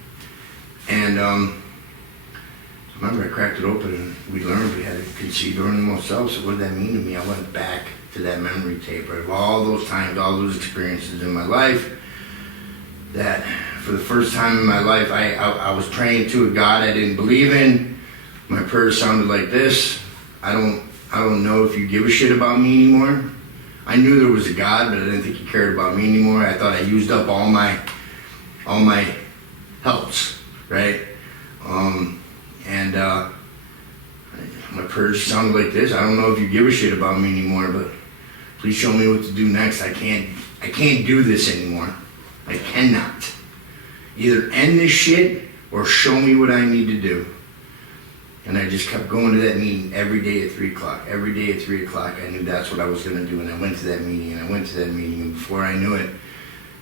And I remember I cracked it open, and we learned we had to concede our innermost self. So what did that mean to me? I went back to that memory tape of all those times, all those experiences in my life, that for the first time in my life, I was praying to a God I didn't believe in. My prayers sounded like this: I don't know if you give a shit about me anymore. I knew there was a God, but I didn't think he cared about me anymore. I thought I used up all my helps, right? My prayers sounded like this: I don't know if you give a shit about me anymore, but please show me what to do next. I can't do this anymore. I cannot. Either end this shit or show me what I need to do. And I just kept going to that meeting every day at 3 o'clock. Every day at 3 o'clock, I knew that's what I was going to do. And I went to that meeting, and I went to that meeting. And before I knew it,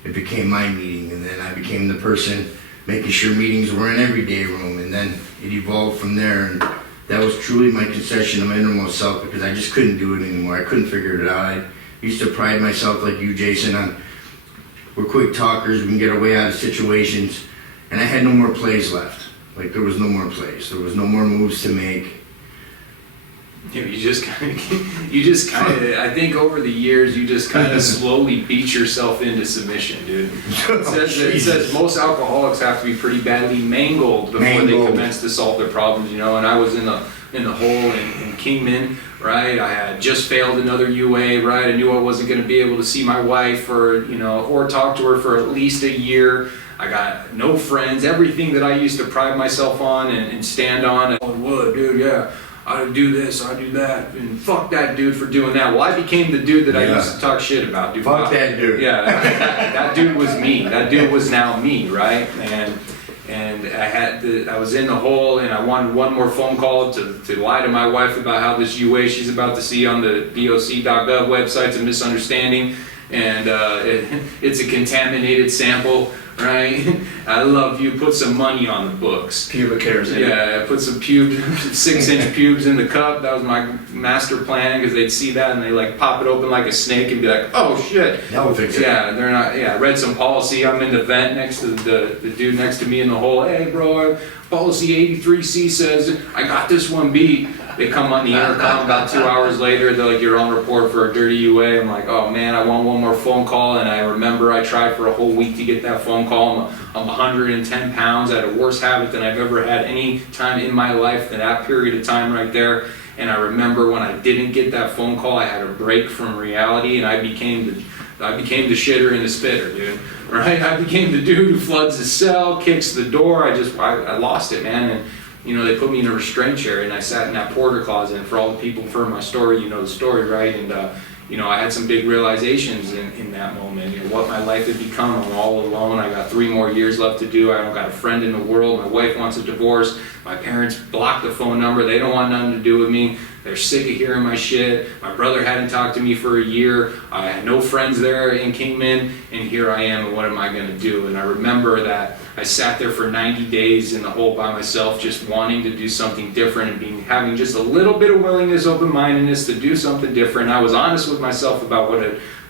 it became my meeting. And then I became the person making sure meetings were in every day room. And then it evolved from there. And that was truly my concession of my innermost self, because I just couldn't do it anymore. I couldn't figure it out. I used to pride myself, like you, Jason, on we're quick talkers. We can get our way out of situations. And I had no more plays left. Like, there was no more plays. There was no more moves to make. You just kind of, I think over the years, you just kind of slowly beat yourself into submission, dude. It says most alcoholics have to be pretty badly mangled before they commence to solve their problems, and I was in the hole in Kingman, right? I had just failed another UA, right? I knew I wasn't going to be able to see my wife or talk to her for at least a year. I got no friends. Everything that I used to pride myself on and stand on. Well, dude, yeah, I do this, I do that, and fuck that dude for doing that. Well, I became the dude that I used to talk shit about. Dude, fuck that dude. Yeah, that dude was me. That dude was now me, right? And I was in the hole, and I wanted one more phone call to lie to my wife about how this UA she's about to see on the doc.gov website's a misunderstanding, and it's a contaminated sample. Right? I love you. Put some money on the books. Pubic hairs in it. Yeah, I put some 6-inch pubes in the cup. That was my master plan, because they'd see that and they like pop it open like a snake and be like, oh shit. That'll fix it. Yeah, they're not. Yeah, I read some policy. I'm in the vent next to the dude next to me in the hole. Hey, bro, policy 83C says I got this one beat. They come on the intercom about 2 hours later. They're like, you're on report for a dirty UA. I'm like, oh man, I want one more phone call. And I remember I tried for a whole week to get that phone call. I'm 110 pounds. I had a worse habit than I've ever had any time in my life than that period of time right there. And I remember when I didn't get that phone call, I had a break from reality, and I became the shitter and the spitter, dude. Right? I became the dude who floods the cell, kicks the door. I lost it, man. And they put me in a restraint chair, and I sat in that porter closet. And for all the people who've heard my story, you know the story, right? And I had some big realizations in that moment. What my life had become. I'm all alone. I got 3 more years left to do. I don't got a friend in the world. My wife wants a divorce. My parents blocked the phone number. They don't want nothing to do with me. They're sick of hearing my shit. My brother hadn't talked to me for a year. I had no friends there in Kingman, and here I am, and what am I going to do? And I remember that I sat there for 90 days in the hole by myself, just wanting to do something different and having just a little bit of willingness, open-mindedness to do something different. I was honest with myself about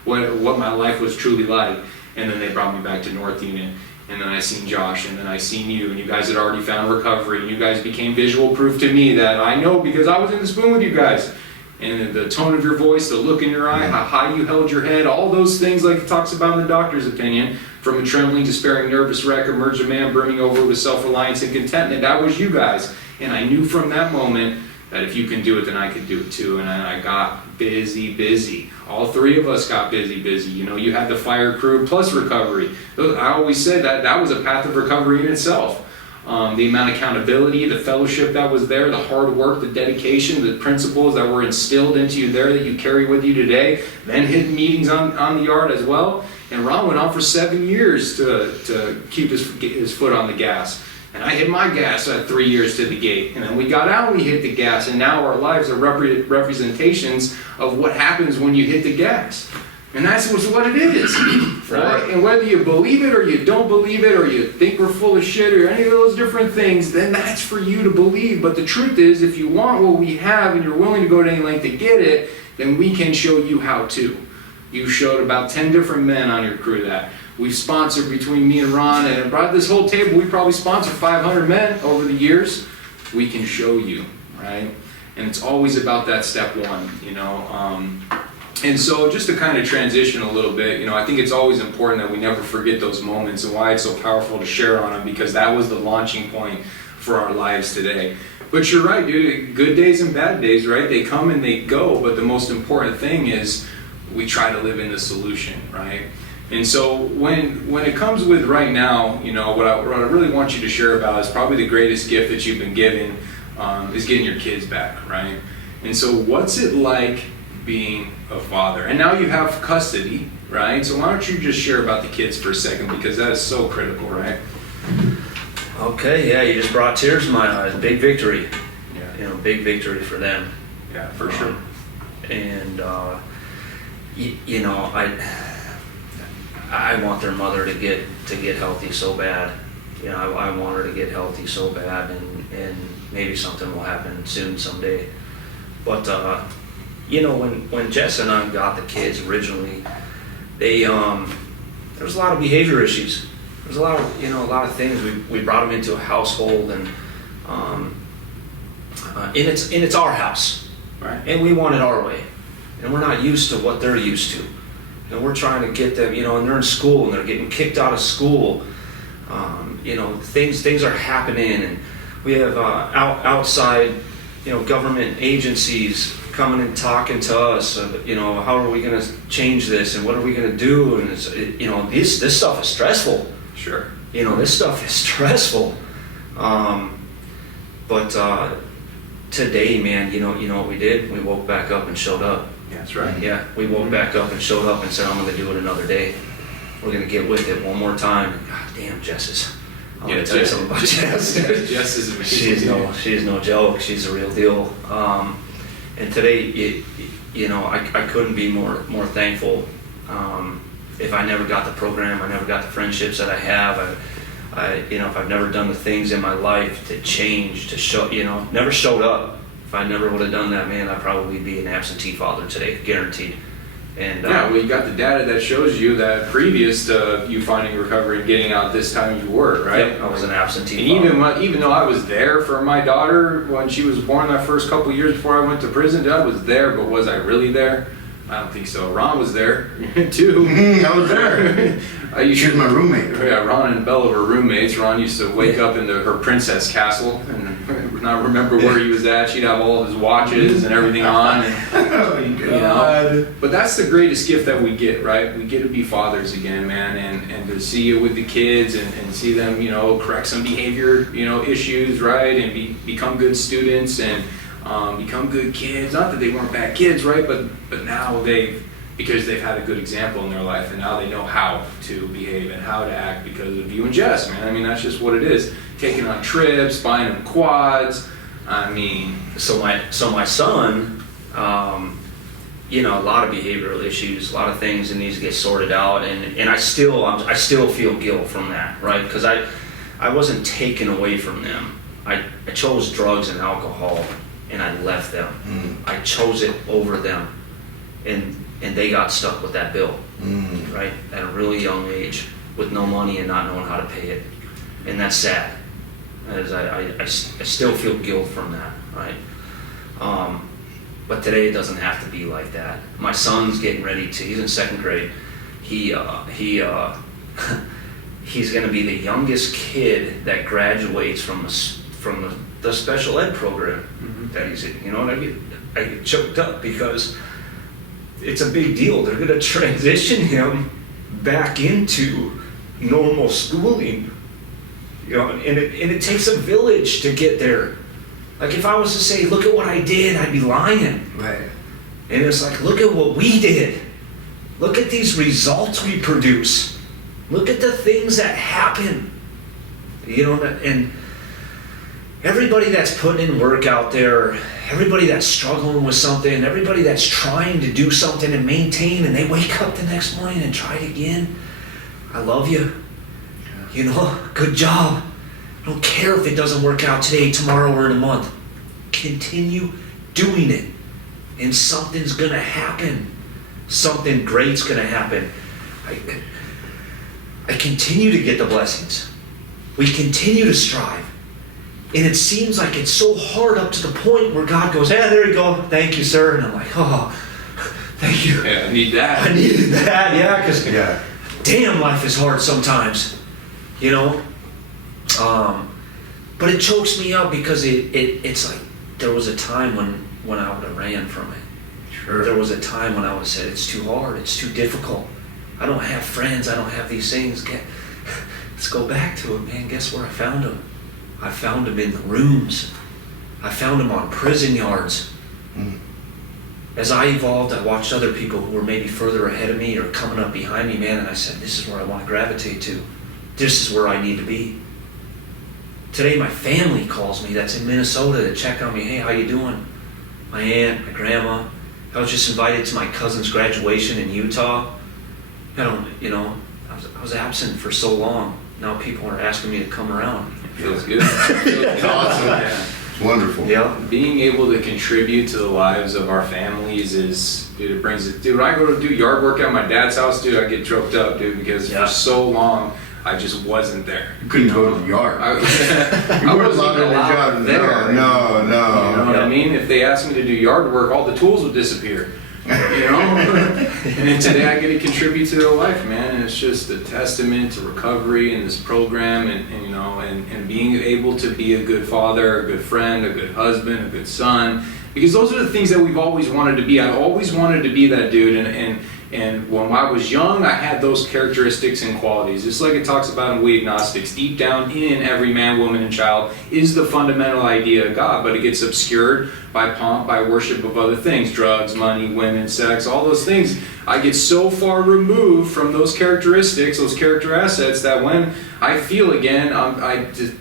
what my life was truly like. And then they brought me back to North Unit. And then I seen Josh, and then I seen you, and you guys had already found recovery, and you guys became visual proof to me that I know because I was in the spoon with you guys. And the tone of your voice, the look in your eye, how high you held your head, all those things like it talks about in the doctor's opinion, from a trembling, despairing, nervous wreck, emerged a man burning over with self-reliance and contentment. That was you guys. And I knew from that moment that if you can do it, then I could do it too. And I got busy. All three of us got busy. You know, you had the fire crew plus recovery. I always said that was a path of recovery in itself. The amount of accountability, the fellowship that was there, the hard work, the dedication, the principles that were instilled into you there that you carry with you today, then hidden meetings on the yard as well. And Ron went on for 7 years to keep his foot on the gas. And I hit my gas at 3 years to the gate. And then we got out and we hit the gas. And now our lives are representations of what happens when you hit the gas. And that's what it is. Right? And whether you believe it or you don't believe it or you think we're full of shit or any of those different things, then that's for you to believe. But the truth is, if you want what we have and you're willing to go to any length to get it, then we can show you how to. You showed about 10 different men on your crew that. We've sponsored between me and Ron, and brought this whole table, we probably sponsored 500 men over the years. We can show you, right? And it's always about that step one, you know. And so just to kind of transition a little bit, you know, I think it's always important that we never forget those moments and why it's so powerful to share on them, because that was the launching point for our lives today. But you're right, dude, good days and bad days, right? They come and they go, but the most important thing is we try to live in the solution, right? And so when it comes with right now, you know, what I really want you to share about is probably the greatest gift that you've been given is getting your kids back, right? And so what's it like being a father? And now you have custody, right? So why don't you just share about the kids for a second, because that is so critical, right? Okay, yeah, you just brought tears to my eyes. Big victory. Yeah. You know, big victory for them. Yeah, for sure. And, you know, I want their mother to get healthy so bad. You know, I want her to get healthy so bad, and maybe something will happen soon someday. But you know, when Jess and I got the kids originally, there was a lot of behavior issues. There's a lot of things. We brought them into a household, and it's our house, Right. and we want it our way, and we're not used to what they're used to. And we're trying to get them, you know, and they're in school and they're getting kicked out of school. You know, things are happening, and we have outside, you know, government agencies coming and talking to us. You know, how are we going to change this, and what are we going to do? And it's, you know, this stuff is stressful. Sure. You know, this stuff is stressful. But today, man, you know what we did? We woke back up and showed up. Yeah, that's right. Yeah, we woke back up and showed up and said, I'm going to do it another day. We're going to get with it one more time. God damn, I'm going to tell you something about Jess. Jess is amazing. She is no joke. She's a real deal. And today, you know, I couldn't be more thankful. If I never got the program, I never got the friendships that I have. You know, if I've never done the things in my life to change, to show, you know, never showed up. If I never would have done that, man, I'd probably be an absentee father today, guaranteed. And yeah, well, you got the data that shows you that previous to you finding recovery and getting out this time you were, right? Yep, I was an absentee and father. even though I was there for my daughter when she was born that first couple years before I went to prison, I was there, but was I really there? I don't think so. Ron was there, too. I was there. She was my roommate. Yeah, Ron and Bella were roommates. Ron used to wake up in her princess castle and not remember where he was at. She'd have all of his watches and everything on. And, Oh, you know, but that's the greatest gift that we get, right? We get to be fathers again, man, and to see it with the kids and see them, you know, correct some behavior, you know, issues, right? And become good students and become good kids. Not that they weren't bad kids, right? But now because they've had a good example in their life, and now they know how to behave and how to act because of you and Jess, man. I mean, that's just what it is. Taking on trips, buying them quads. I mean, so my son, you know, a lot of behavioral issues, a lot of things that needs to get sorted out, and I still feel guilt from that, right? Because I wasn't taken away from them. I chose drugs and alcohol, and I left them. I chose it over them, and they got stuck with that bill, right, at a really young age, with no money and not knowing how to pay it, and that's sad. As I still feel guilt from that, right? But today it doesn't have to be like that. My son's getting ready to. He's in 2nd grade. He's going to be the youngest kid that graduates from the special ed program that he's in. You know, and I get choked up because it's a big deal. They're going to transition him back into normal schooling. You know, and it takes a village to get there. Like if I was to say, look at what I did, I'd be lying. Right. And it's like, look at what we did. Look at these results we produce. Look at the things that happen. You know, and everybody that's putting in work out there, everybody that's struggling with something, everybody that's trying to do something and maintain, and they wake up the next morning and try it again, I love you. You know, good job. I don't care if it doesn't work out today, tomorrow, or in a month. Continue doing it, and something's going to happen. Something great's going to happen. I continue to get the blessings. We continue to strive. And it seems like it's so hard up to the point where God goes, "Yeah, there you go. Thank you, sir." And I'm like, "Oh, thank you. Yeah, I need that. I needed that." Yeah, because damn, life is hard sometimes. You know? But it chokes me up because it's like there was a time when I would have ran from it. Sure. There was a time when I would have said, it's too hard, it's too difficult. I don't have friends, I don't have these things. Let's go back to it, man. Guess where I found them? I found them in the rooms. I found them on prison yards. As I evolved, I watched other people who were maybe further ahead of me or coming up behind me, man, and I said, this is where I want to gravitate to. This is where I need to be. Today my family calls me that's in Minnesota to check on me. Hey, how you doing? My aunt, my grandma. I was just invited to my cousin's graduation in Utah. I was absent for so long. Now people are asking me to come around. It feels good. It's awesome. Yeah. It's wonderful. Yeah. Being able to contribute to the lives of our families is, dude, it brings it. Dude, when I go to do yard work at my dad's house, dude, I get choked up, dude, because for so long, I just wasn't there. You couldn't go to the yard. I You weren't wasn't allowed in the allowed yard. there. No. You know what I mean? If they asked me to do yard work, all the tools would disappear. You know? And then today I get to contribute to their life, man. And it's just a testament to recovery and this program and you know, and being able to be a good father, a good friend, a good husband, a good son. Because those are the things that we've always wanted to be. I always wanted to be that dude, and when I was young, I had those characteristics and qualities. Just like it talks about in We Agnostics, deep down in every man, woman, and child is the fundamental idea of God, but it gets obscured by pomp, by worship of other things, drugs, money, women, sex, all those things. I get so far removed from those characteristics, those character assets, that when I feel again,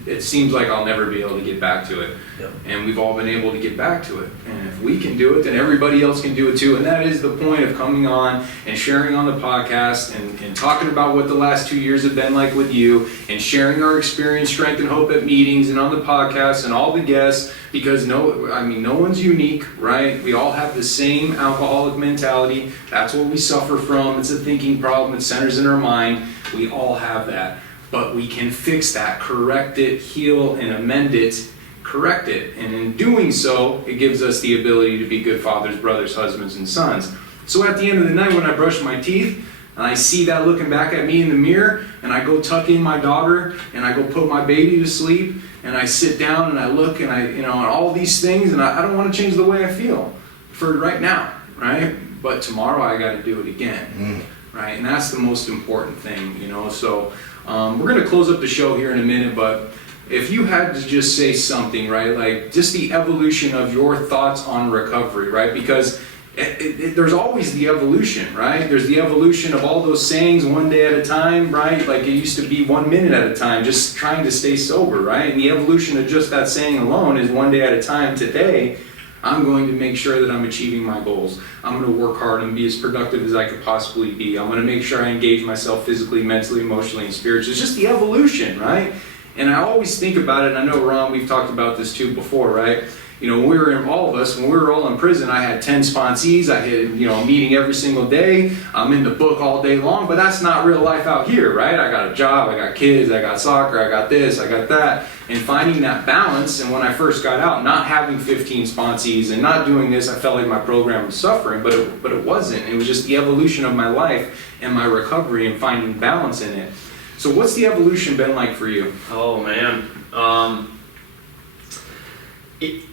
it seems like I'll never be able to get back to it. Yep. And we've all been able to get back to it. And if we can do it, then everybody else can do it too. And that is the point of coming on and sharing on the podcast and talking about what the last 2 years have been like with you and sharing our experience, strength, and hope at meetings and on the podcast and all the guests, because no one's unique, right? We all have the same alcoholic mentality. That's what we suffer from. It's a thinking problem. It centers in our mind. We all have that. But we can fix that, correct it, heal, and amend it. Correct it, and in doing so, it gives us the ability to be good fathers, brothers, husbands, and sons. So at the end of the night, when I brush my teeth, and I see that looking back at me in the mirror, and I go tuck in my daughter, and I go put my baby to sleep, and I sit down and I look, and and all these things, and I don't want to change the way I feel for right now, right? But tomorrow I got to do it again, right? And that's the most important thing, So we're going to close up the show here in a minute, but if you had to just say something, right, like just the evolution of your thoughts on recovery, right, because there's always the evolution, right? There's the evolution of all those sayings, one day at a time, right? Like it used to be 1 minute at a time, just trying to stay sober, right? And the evolution of just that saying alone is one day at a time. Today, I'm going to make sure that I'm achieving my goals. I'm going to work hard and be as productive as I could possibly be. I'm going to make sure I engage myself physically, mentally, emotionally, and spiritually. It's just the evolution, right? And I always think about it, and I know, Ron, we've talked about this too before, right? You know, when we were in, all of us, when we were all in prison, I had 10 sponsees, I had, you know, a meeting every single day, I'm in the book all day long, but that's not real life out here, right? I got a job, I got kids, I got soccer, I got this, I got that, and finding that balance. And when I first got out, not having 15 sponsees and not doing this, I felt like my program was suffering, but it wasn't. It was just the evolution of my life and my recovery and finding balance in it. So what's the evolution been like for you? Oh man,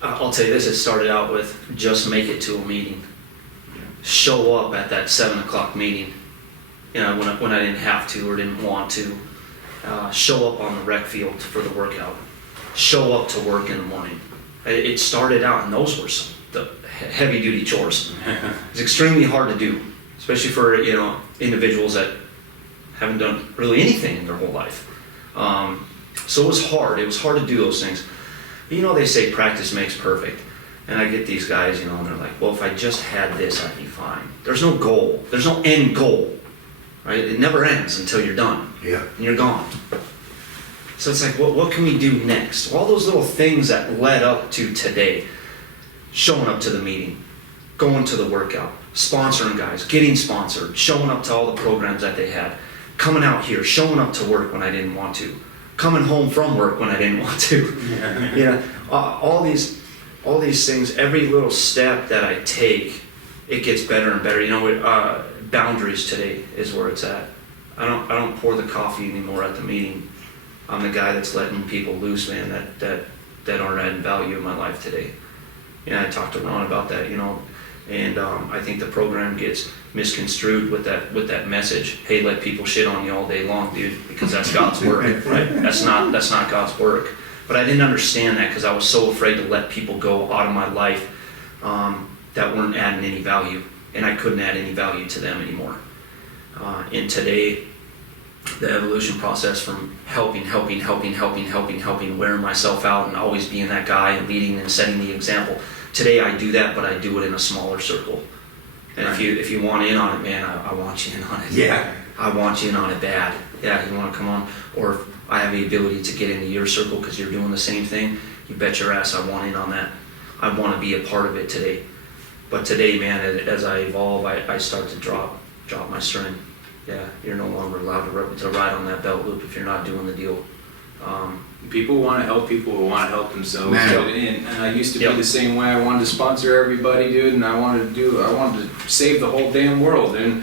I'll tell you this, it started out with just make it to a meeting. Show up at that 7 o'clock meeting, you know, when I didn't have to or didn't want to. Show up on the rec field for the workout. Show up to work in the morning. It started out, and those were the heavy duty chores. It's extremely hard to do, especially for, you know, individuals that haven't done really anything in their whole life. So it was hard. It was hard to do those things. But, you know, they say practice makes perfect. And I get these guys, you know, and they're like, well, if I just had this, I'd be fine. There's no goal. There's no end goal, right? It never ends until you're done. Yeah. And you're gone. So it's like, what can we do next? All those little things that led up to today. Showing up to the meeting, going to the workout, sponsoring guys, getting sponsored, showing up to all the programs that they had, coming out here, showing up to work when I didn't want to, coming home from work when I didn't want to. Yeah, all these things, every little step that I take, it gets better and better. You know, boundaries today is where it's at. I don't pour the coffee anymore at the meeting. I'm the guy that's letting people loose, man, that aren't adding value in my life today. Yeah, I talked to Ron about that, you know, and I think the program gets misconstrued with that message. Hey, let people shit on you all day long, dude, because that's God's work, right? That's not God's work. But I didn't understand that because I was so afraid to let people go out of my life that weren't adding any value, and I couldn't add any value to them anymore. And today, the evolution process from helping, wearing myself out and always being that guy and leading and setting the example. Today I do that, but I do it in a smaller circle. And Right. if you want in on it, man, I want you in on it. Yeah. I want you in on it bad. Yeah, you want to come on? Or if I have the ability to get into your circle because you're doing the same thing, you bet your ass I want in on that. I want to be a part of it today. But today, man, as I evolve, I start to drop my string. Yeah, you're no longer allowed to ride on that belt loop if you're not doing the deal. People want to help people who want to help themselves. Man. And I used to Yep. be the same way. I wanted to sponsor everybody, dude, and I wanted to save the whole damn world. And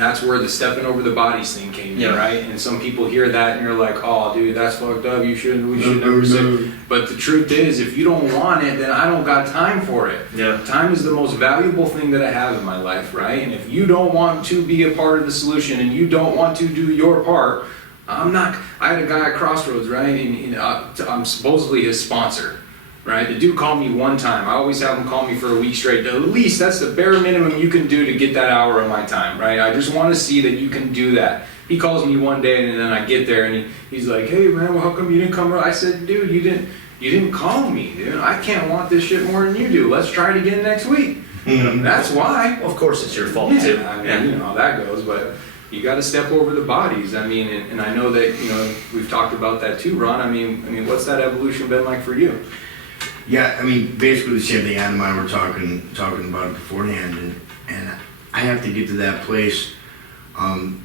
that's where the stepping over the bodies thing came in, Yeah. right? And some people hear that and you're like, oh, dude, that's fucked up. We should never say. But the truth is, if you don't want it, then I don't got time for it. Yeah. Time is the most valuable thing that I have in my life, right? And if you don't want to be a part of the solution and you don't want to do your part, I'm not. I had a guy at Crossroads, right? And I'm supposedly his sponsor, right? The dude called me one time. I always have him call me for a week straight. At least that's the bare minimum you can do to get that hour of my time, right? I just want to see that you can do that. He calls me one day and then I get there and he's like, hey man, well, how come you didn't come? I said, dude, you didn't call me, dude. I can't want this shit more than you do. Let's try it again next week. That's why. Well, of course, it's your fault Yeah, too. I mean, you know how that goes, but you got to step over the bodies. I mean, and I know that, you know, we've talked about that too, Ron. I mean, what's that evolution been like for you? Yeah, I mean, basically the same thing Adam and I were talking about beforehand, and I have to get to that place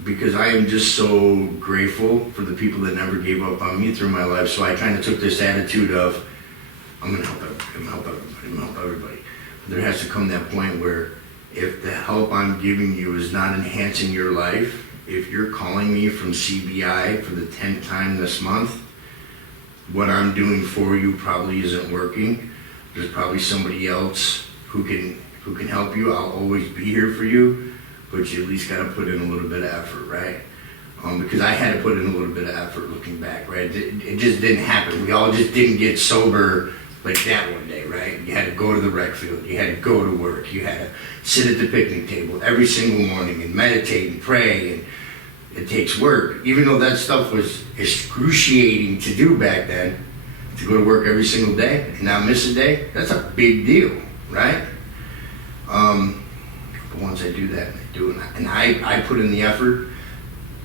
because I am just so grateful for the people that never gave up on me through my life. So I kind of took this attitude of, I'm gonna help everybody. But there has to come that point where if the help I'm giving you is not enhancing your life, if you're calling me from CBI for the 10th time this month, what I'm doing for you probably isn't working. There's probably somebody else who can help you. I'll always be here for you, but you at least got to put in a little bit of effort, right? Because I had to put in a little bit of effort looking back, right? It just didn't happen. We all just didn't get sober like that one day, right? You had to go to the rec field. You had to go to work. You had to sit at the picnic table every single morning and meditate and pray, and it takes work. Even though that stuff was excruciating to do back then, to go to work every single day and not miss a day, that's a big deal, right? But once I do that, and I do it, and I put in the effort,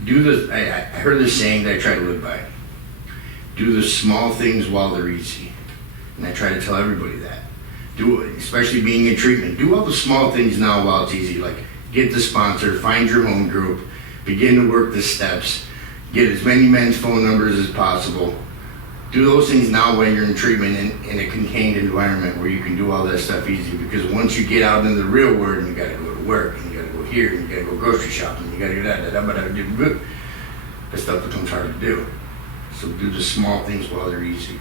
I heard this saying that I try to live by. Do the small things while they're easy. And I try to tell everybody that. Do it, especially being in treatment. Do all the small things now while it's easy. Like get the sponsor, find your home group, begin to work the steps, get as many men's phone numbers as possible. Do those things now when you're in treatment in a contained environment where you can do all that stuff easy. Because once you get out into the real world and you gotta go to work and you gotta go here and you gotta go grocery shopping, you gotta do that stuff becomes hard to do. So do the small things while they're easy.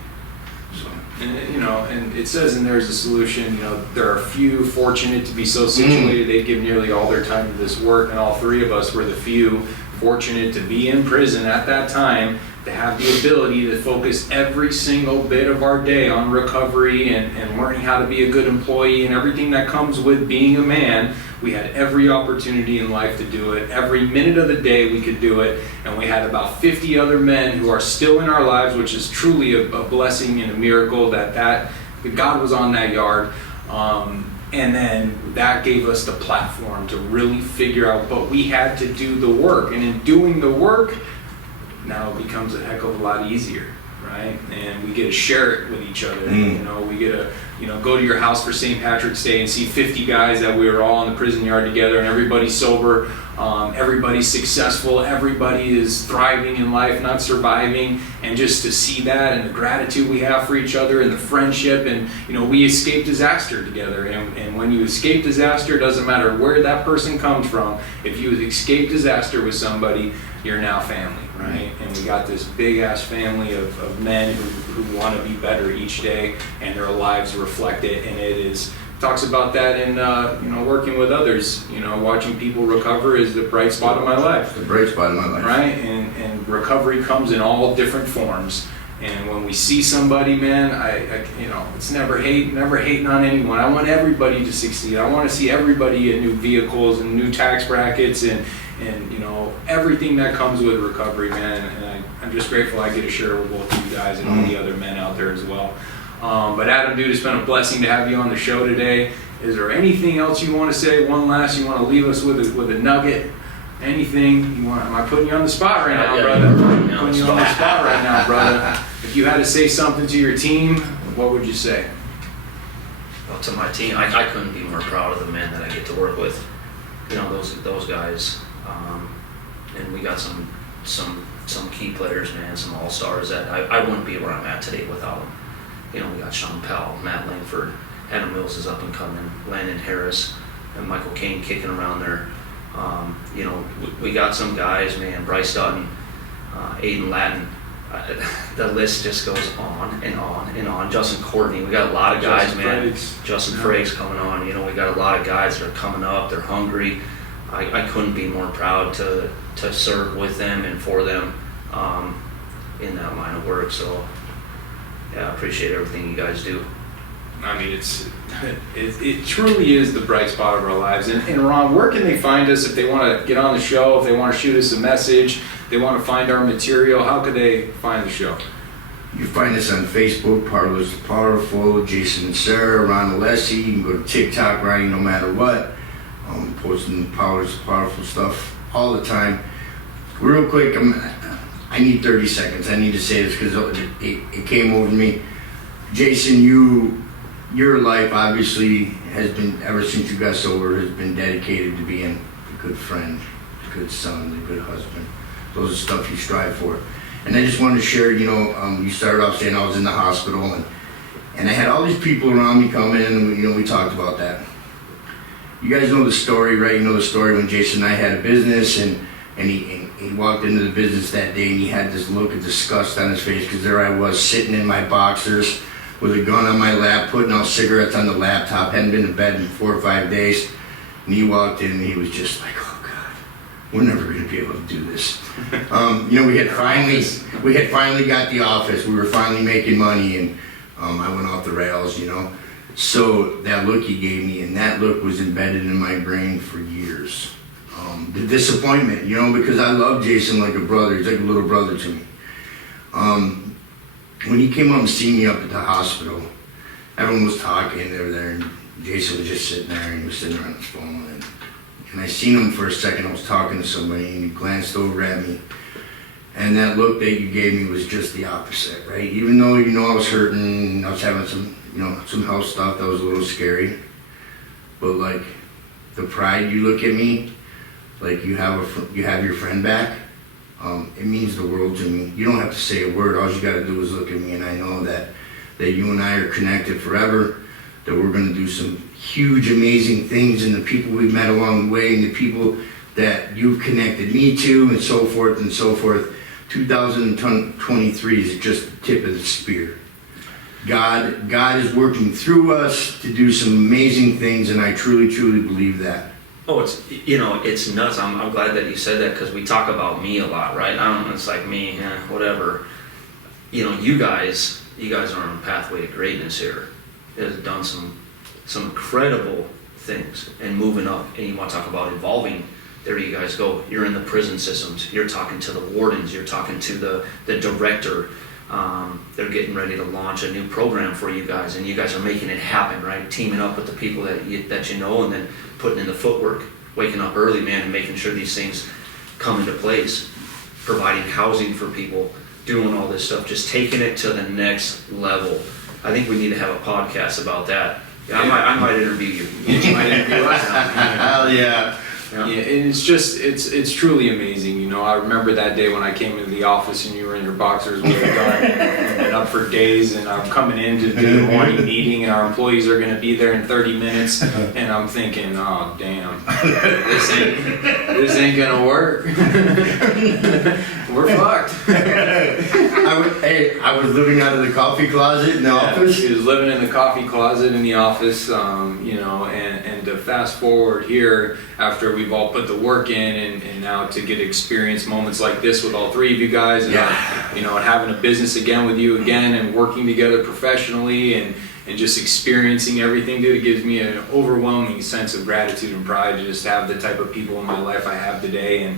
So. And, you know, and it says in there's a solution, you know, there are few fortunate to be so situated they give nearly all their time to this work, and all three of us were the few fortunate to be in prison at that time, to have the ability to focus every single bit of our day on recovery and learning how to be a good employee and everything that comes with being a man. We had every opportunity in life to do it. Every minute of the day we could do it. And we had about 50 other men who are still in our lives, which is truly a blessing and a miracle that God was on that yard. And then that gave us the platform to really figure out, but we had to do the work. And in doing the work, now it becomes a heck of a lot easier, right? And we get to share it with each other. You know, we get to, you know, go to your house for St. Patrick's Day and see 50 guys that we were all in the prison yard together, and everybody's sober, everybody's successful, everybody is thriving in life, not surviving. And just to see that and the gratitude we have for each other and the friendship, and you know, we escaped disaster together. And when you escape disaster, it doesn't matter where that person comes from. If you escape disaster with somebody, you're now family, right? And we got this big ass family of men who want to be better each day, and their lives reflect it. And it is talks about that in you know, working with others. You know, watching people recover is the bright spot of my life. The bright spot of my life, right? And recovery comes in all different forms. And when we see somebody, man, I you know, it's never hating on anyone. I want everybody to succeed. I want to see everybody get new vehicles and new tax brackets and you know, everything that comes with recovery, man. And I'm just grateful I get to share with both of you guys and all the other men out there as well. But Adam, dude, it's been a blessing to have you on the show today. Is there anything else you want to say? One last, you want to leave us with a nugget? Anything you want? Am I putting you on the spot right now, brother? I'm putting you on the spot right now, brother. If you had to say something to your team, what would you say? Well, to my team, I couldn't be more proud of the men that I get to work with. You know, those guys. And we got some key players, man, some all-stars that I wouldn't be where I'm at today without them. You know, we got Sean Powell, Matt Langford, Adam Mills is up and coming, Landon Harris, and Michael Cain kicking around there. You know, we got some guys, man, Bryce Dutton, Aiden Lattin. The list just goes on and on and on. Justin Courtney, we got a lot of guys, Justin Frakes coming on. You know, we got a lot of guys that are coming up. They're hungry. I couldn't be more proud to serve with them and for them in that line of work. So, yeah, I appreciate everything you guys do. I mean, it truly is the bright spot of our lives. And Ron, where can they find us if they want to get on the show, if they want to shoot us a message, they want to find our material? How could they find the show? You can find us on Facebook, Parlors to Powerful, Jason and Sarah, Ron Alessi. You can go to TikTok, Ronnie No Matter What. Posting Powers Powerful stuff all the time. Real quick, I need 30 seconds. I need to say this because it came over me. Jason, your life obviously has been, ever since you got sober, has been dedicated to being a good friend, a good son, a good husband. Those are stuff you strive for. And I just wanted to share, you know, you started off saying I was in the hospital, and I had all these people around me coming in, and you know, we talked about that. You guys know the story, right? You know the story when Jason and I had a business, and he walked into the business that day, and he had this look of disgust on his face because there I was sitting in my boxers with a gun on my lap, putting out cigarettes on the laptop, hadn't been to bed in 4 or 5 days, and he walked in and he was just like, oh God, we're never going to be able to do this. You know, we had finally got the office, we were finally making money, and I went off the rails, you know. So that look he gave me, and that look was embedded in my brain for years. The disappointment, you know, because I love Jason like a brother. He's like a little brother to me. When he came up and see me up at the hospital, everyone was talking, they were there, and Jason was just sitting there, and he was sitting there on his phone. And I seen him for a second. I was talking to somebody, and he glanced over at me, And that look that you gave me was just the opposite, right? Even though, I was hurting, I was having some health stuff that was a little scary. But like, the pride you look at me, like you have your friend back, it means the world to me. You don't have to say a word, all you gotta do is look at me, and I know that you and I are connected forever, that we're gonna do some huge, amazing things, and the people we've met along the way, and the people that you've connected me to, and so forth and so forth. 2023 is just the tip of the spear. God is working through us to do some amazing things, and I truly, truly believe that. Oh, it's nuts. I'm glad that you said that, because we talk about me a lot, right? I don't know, it's like me, whatever. You guys are on a pathway to greatness here. You guys have done some incredible things and moving up. And you want to talk about evolving. There you guys go. You're in the prison systems. You're talking to the wardens. You're talking to the director. They're getting ready to launch a new program for you guys, and you guys are making it happen, right? Teaming up with the people that you know, and then putting in the footwork, waking up early, man, and making sure these things come into place, providing housing for people, doing all this stuff, just taking it to the next level. I think we need to have a podcast about that. Yeah, I might interview you. You might interview us. Hell yeah. Yeah, and it's truly amazing. I remember that day when I came into the office and you were in your boxers with a gun and been up for days, and I'm coming in to do the morning meeting, and our employees are going to be there in 30 minutes, and I'm thinking, oh damn, this ain't gonna work. We're fucked. I was living out of the coffee closet in the office. He was living in the coffee closet in the office, and to fast forward here after we've all put the work in, and now to get to experience moments like this with all three of you guys, and and having a business again with you again, and working together professionally, and just experiencing everything, dude, it gives me an overwhelming sense of gratitude and pride to just have the type of people in my life I have today, and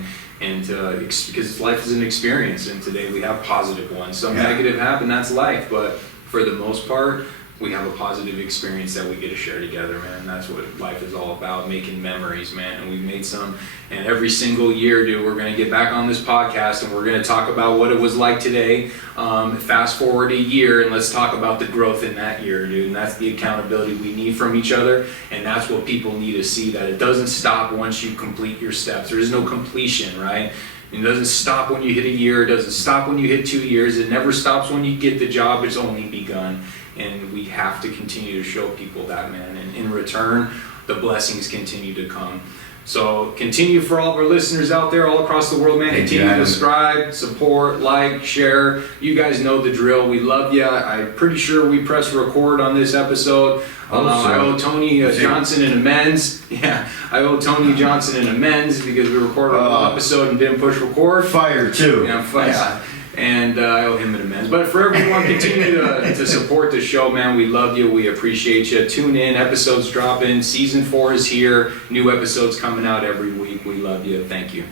because life is an experience, and today we have positive ones. Some negative happen, that's life, but for the most part, we have a positive experience that we get to share together, man. That's what life is all about, making memories, man. And we've made some. And every single year, dude, we're going to get back on this podcast and we're going to talk about what it was like today. Fast forward a year and let's talk about the growth in that year, dude. And that's the accountability we need from each other. And that's what people need to see, that it doesn't stop once you complete your steps. There is no completion, right? It doesn't stop when you hit a year. It doesn't stop when you hit 2 years. It never stops when you get the job. It's only begun. And we have to continue to show people that, man. And in return, the blessings continue to come. So continue, for all of our listeners out there all across the world, man. Continue to subscribe, support, like, share. You guys know the drill. We love you. I'm pretty sure we pressed record on this episode. I owe Tony Johnson an amends. Yeah, I owe Tony Johnson an amends because we recorded an episode and didn't push record. Fire too. Yeah, fire. Yeah. And I owe him an amends. But for everyone, continue to support the show, man. We love you. We appreciate you. Tune in. Episodes dropping. Season 4 is here. New episodes coming out every week. We love you. Thank you.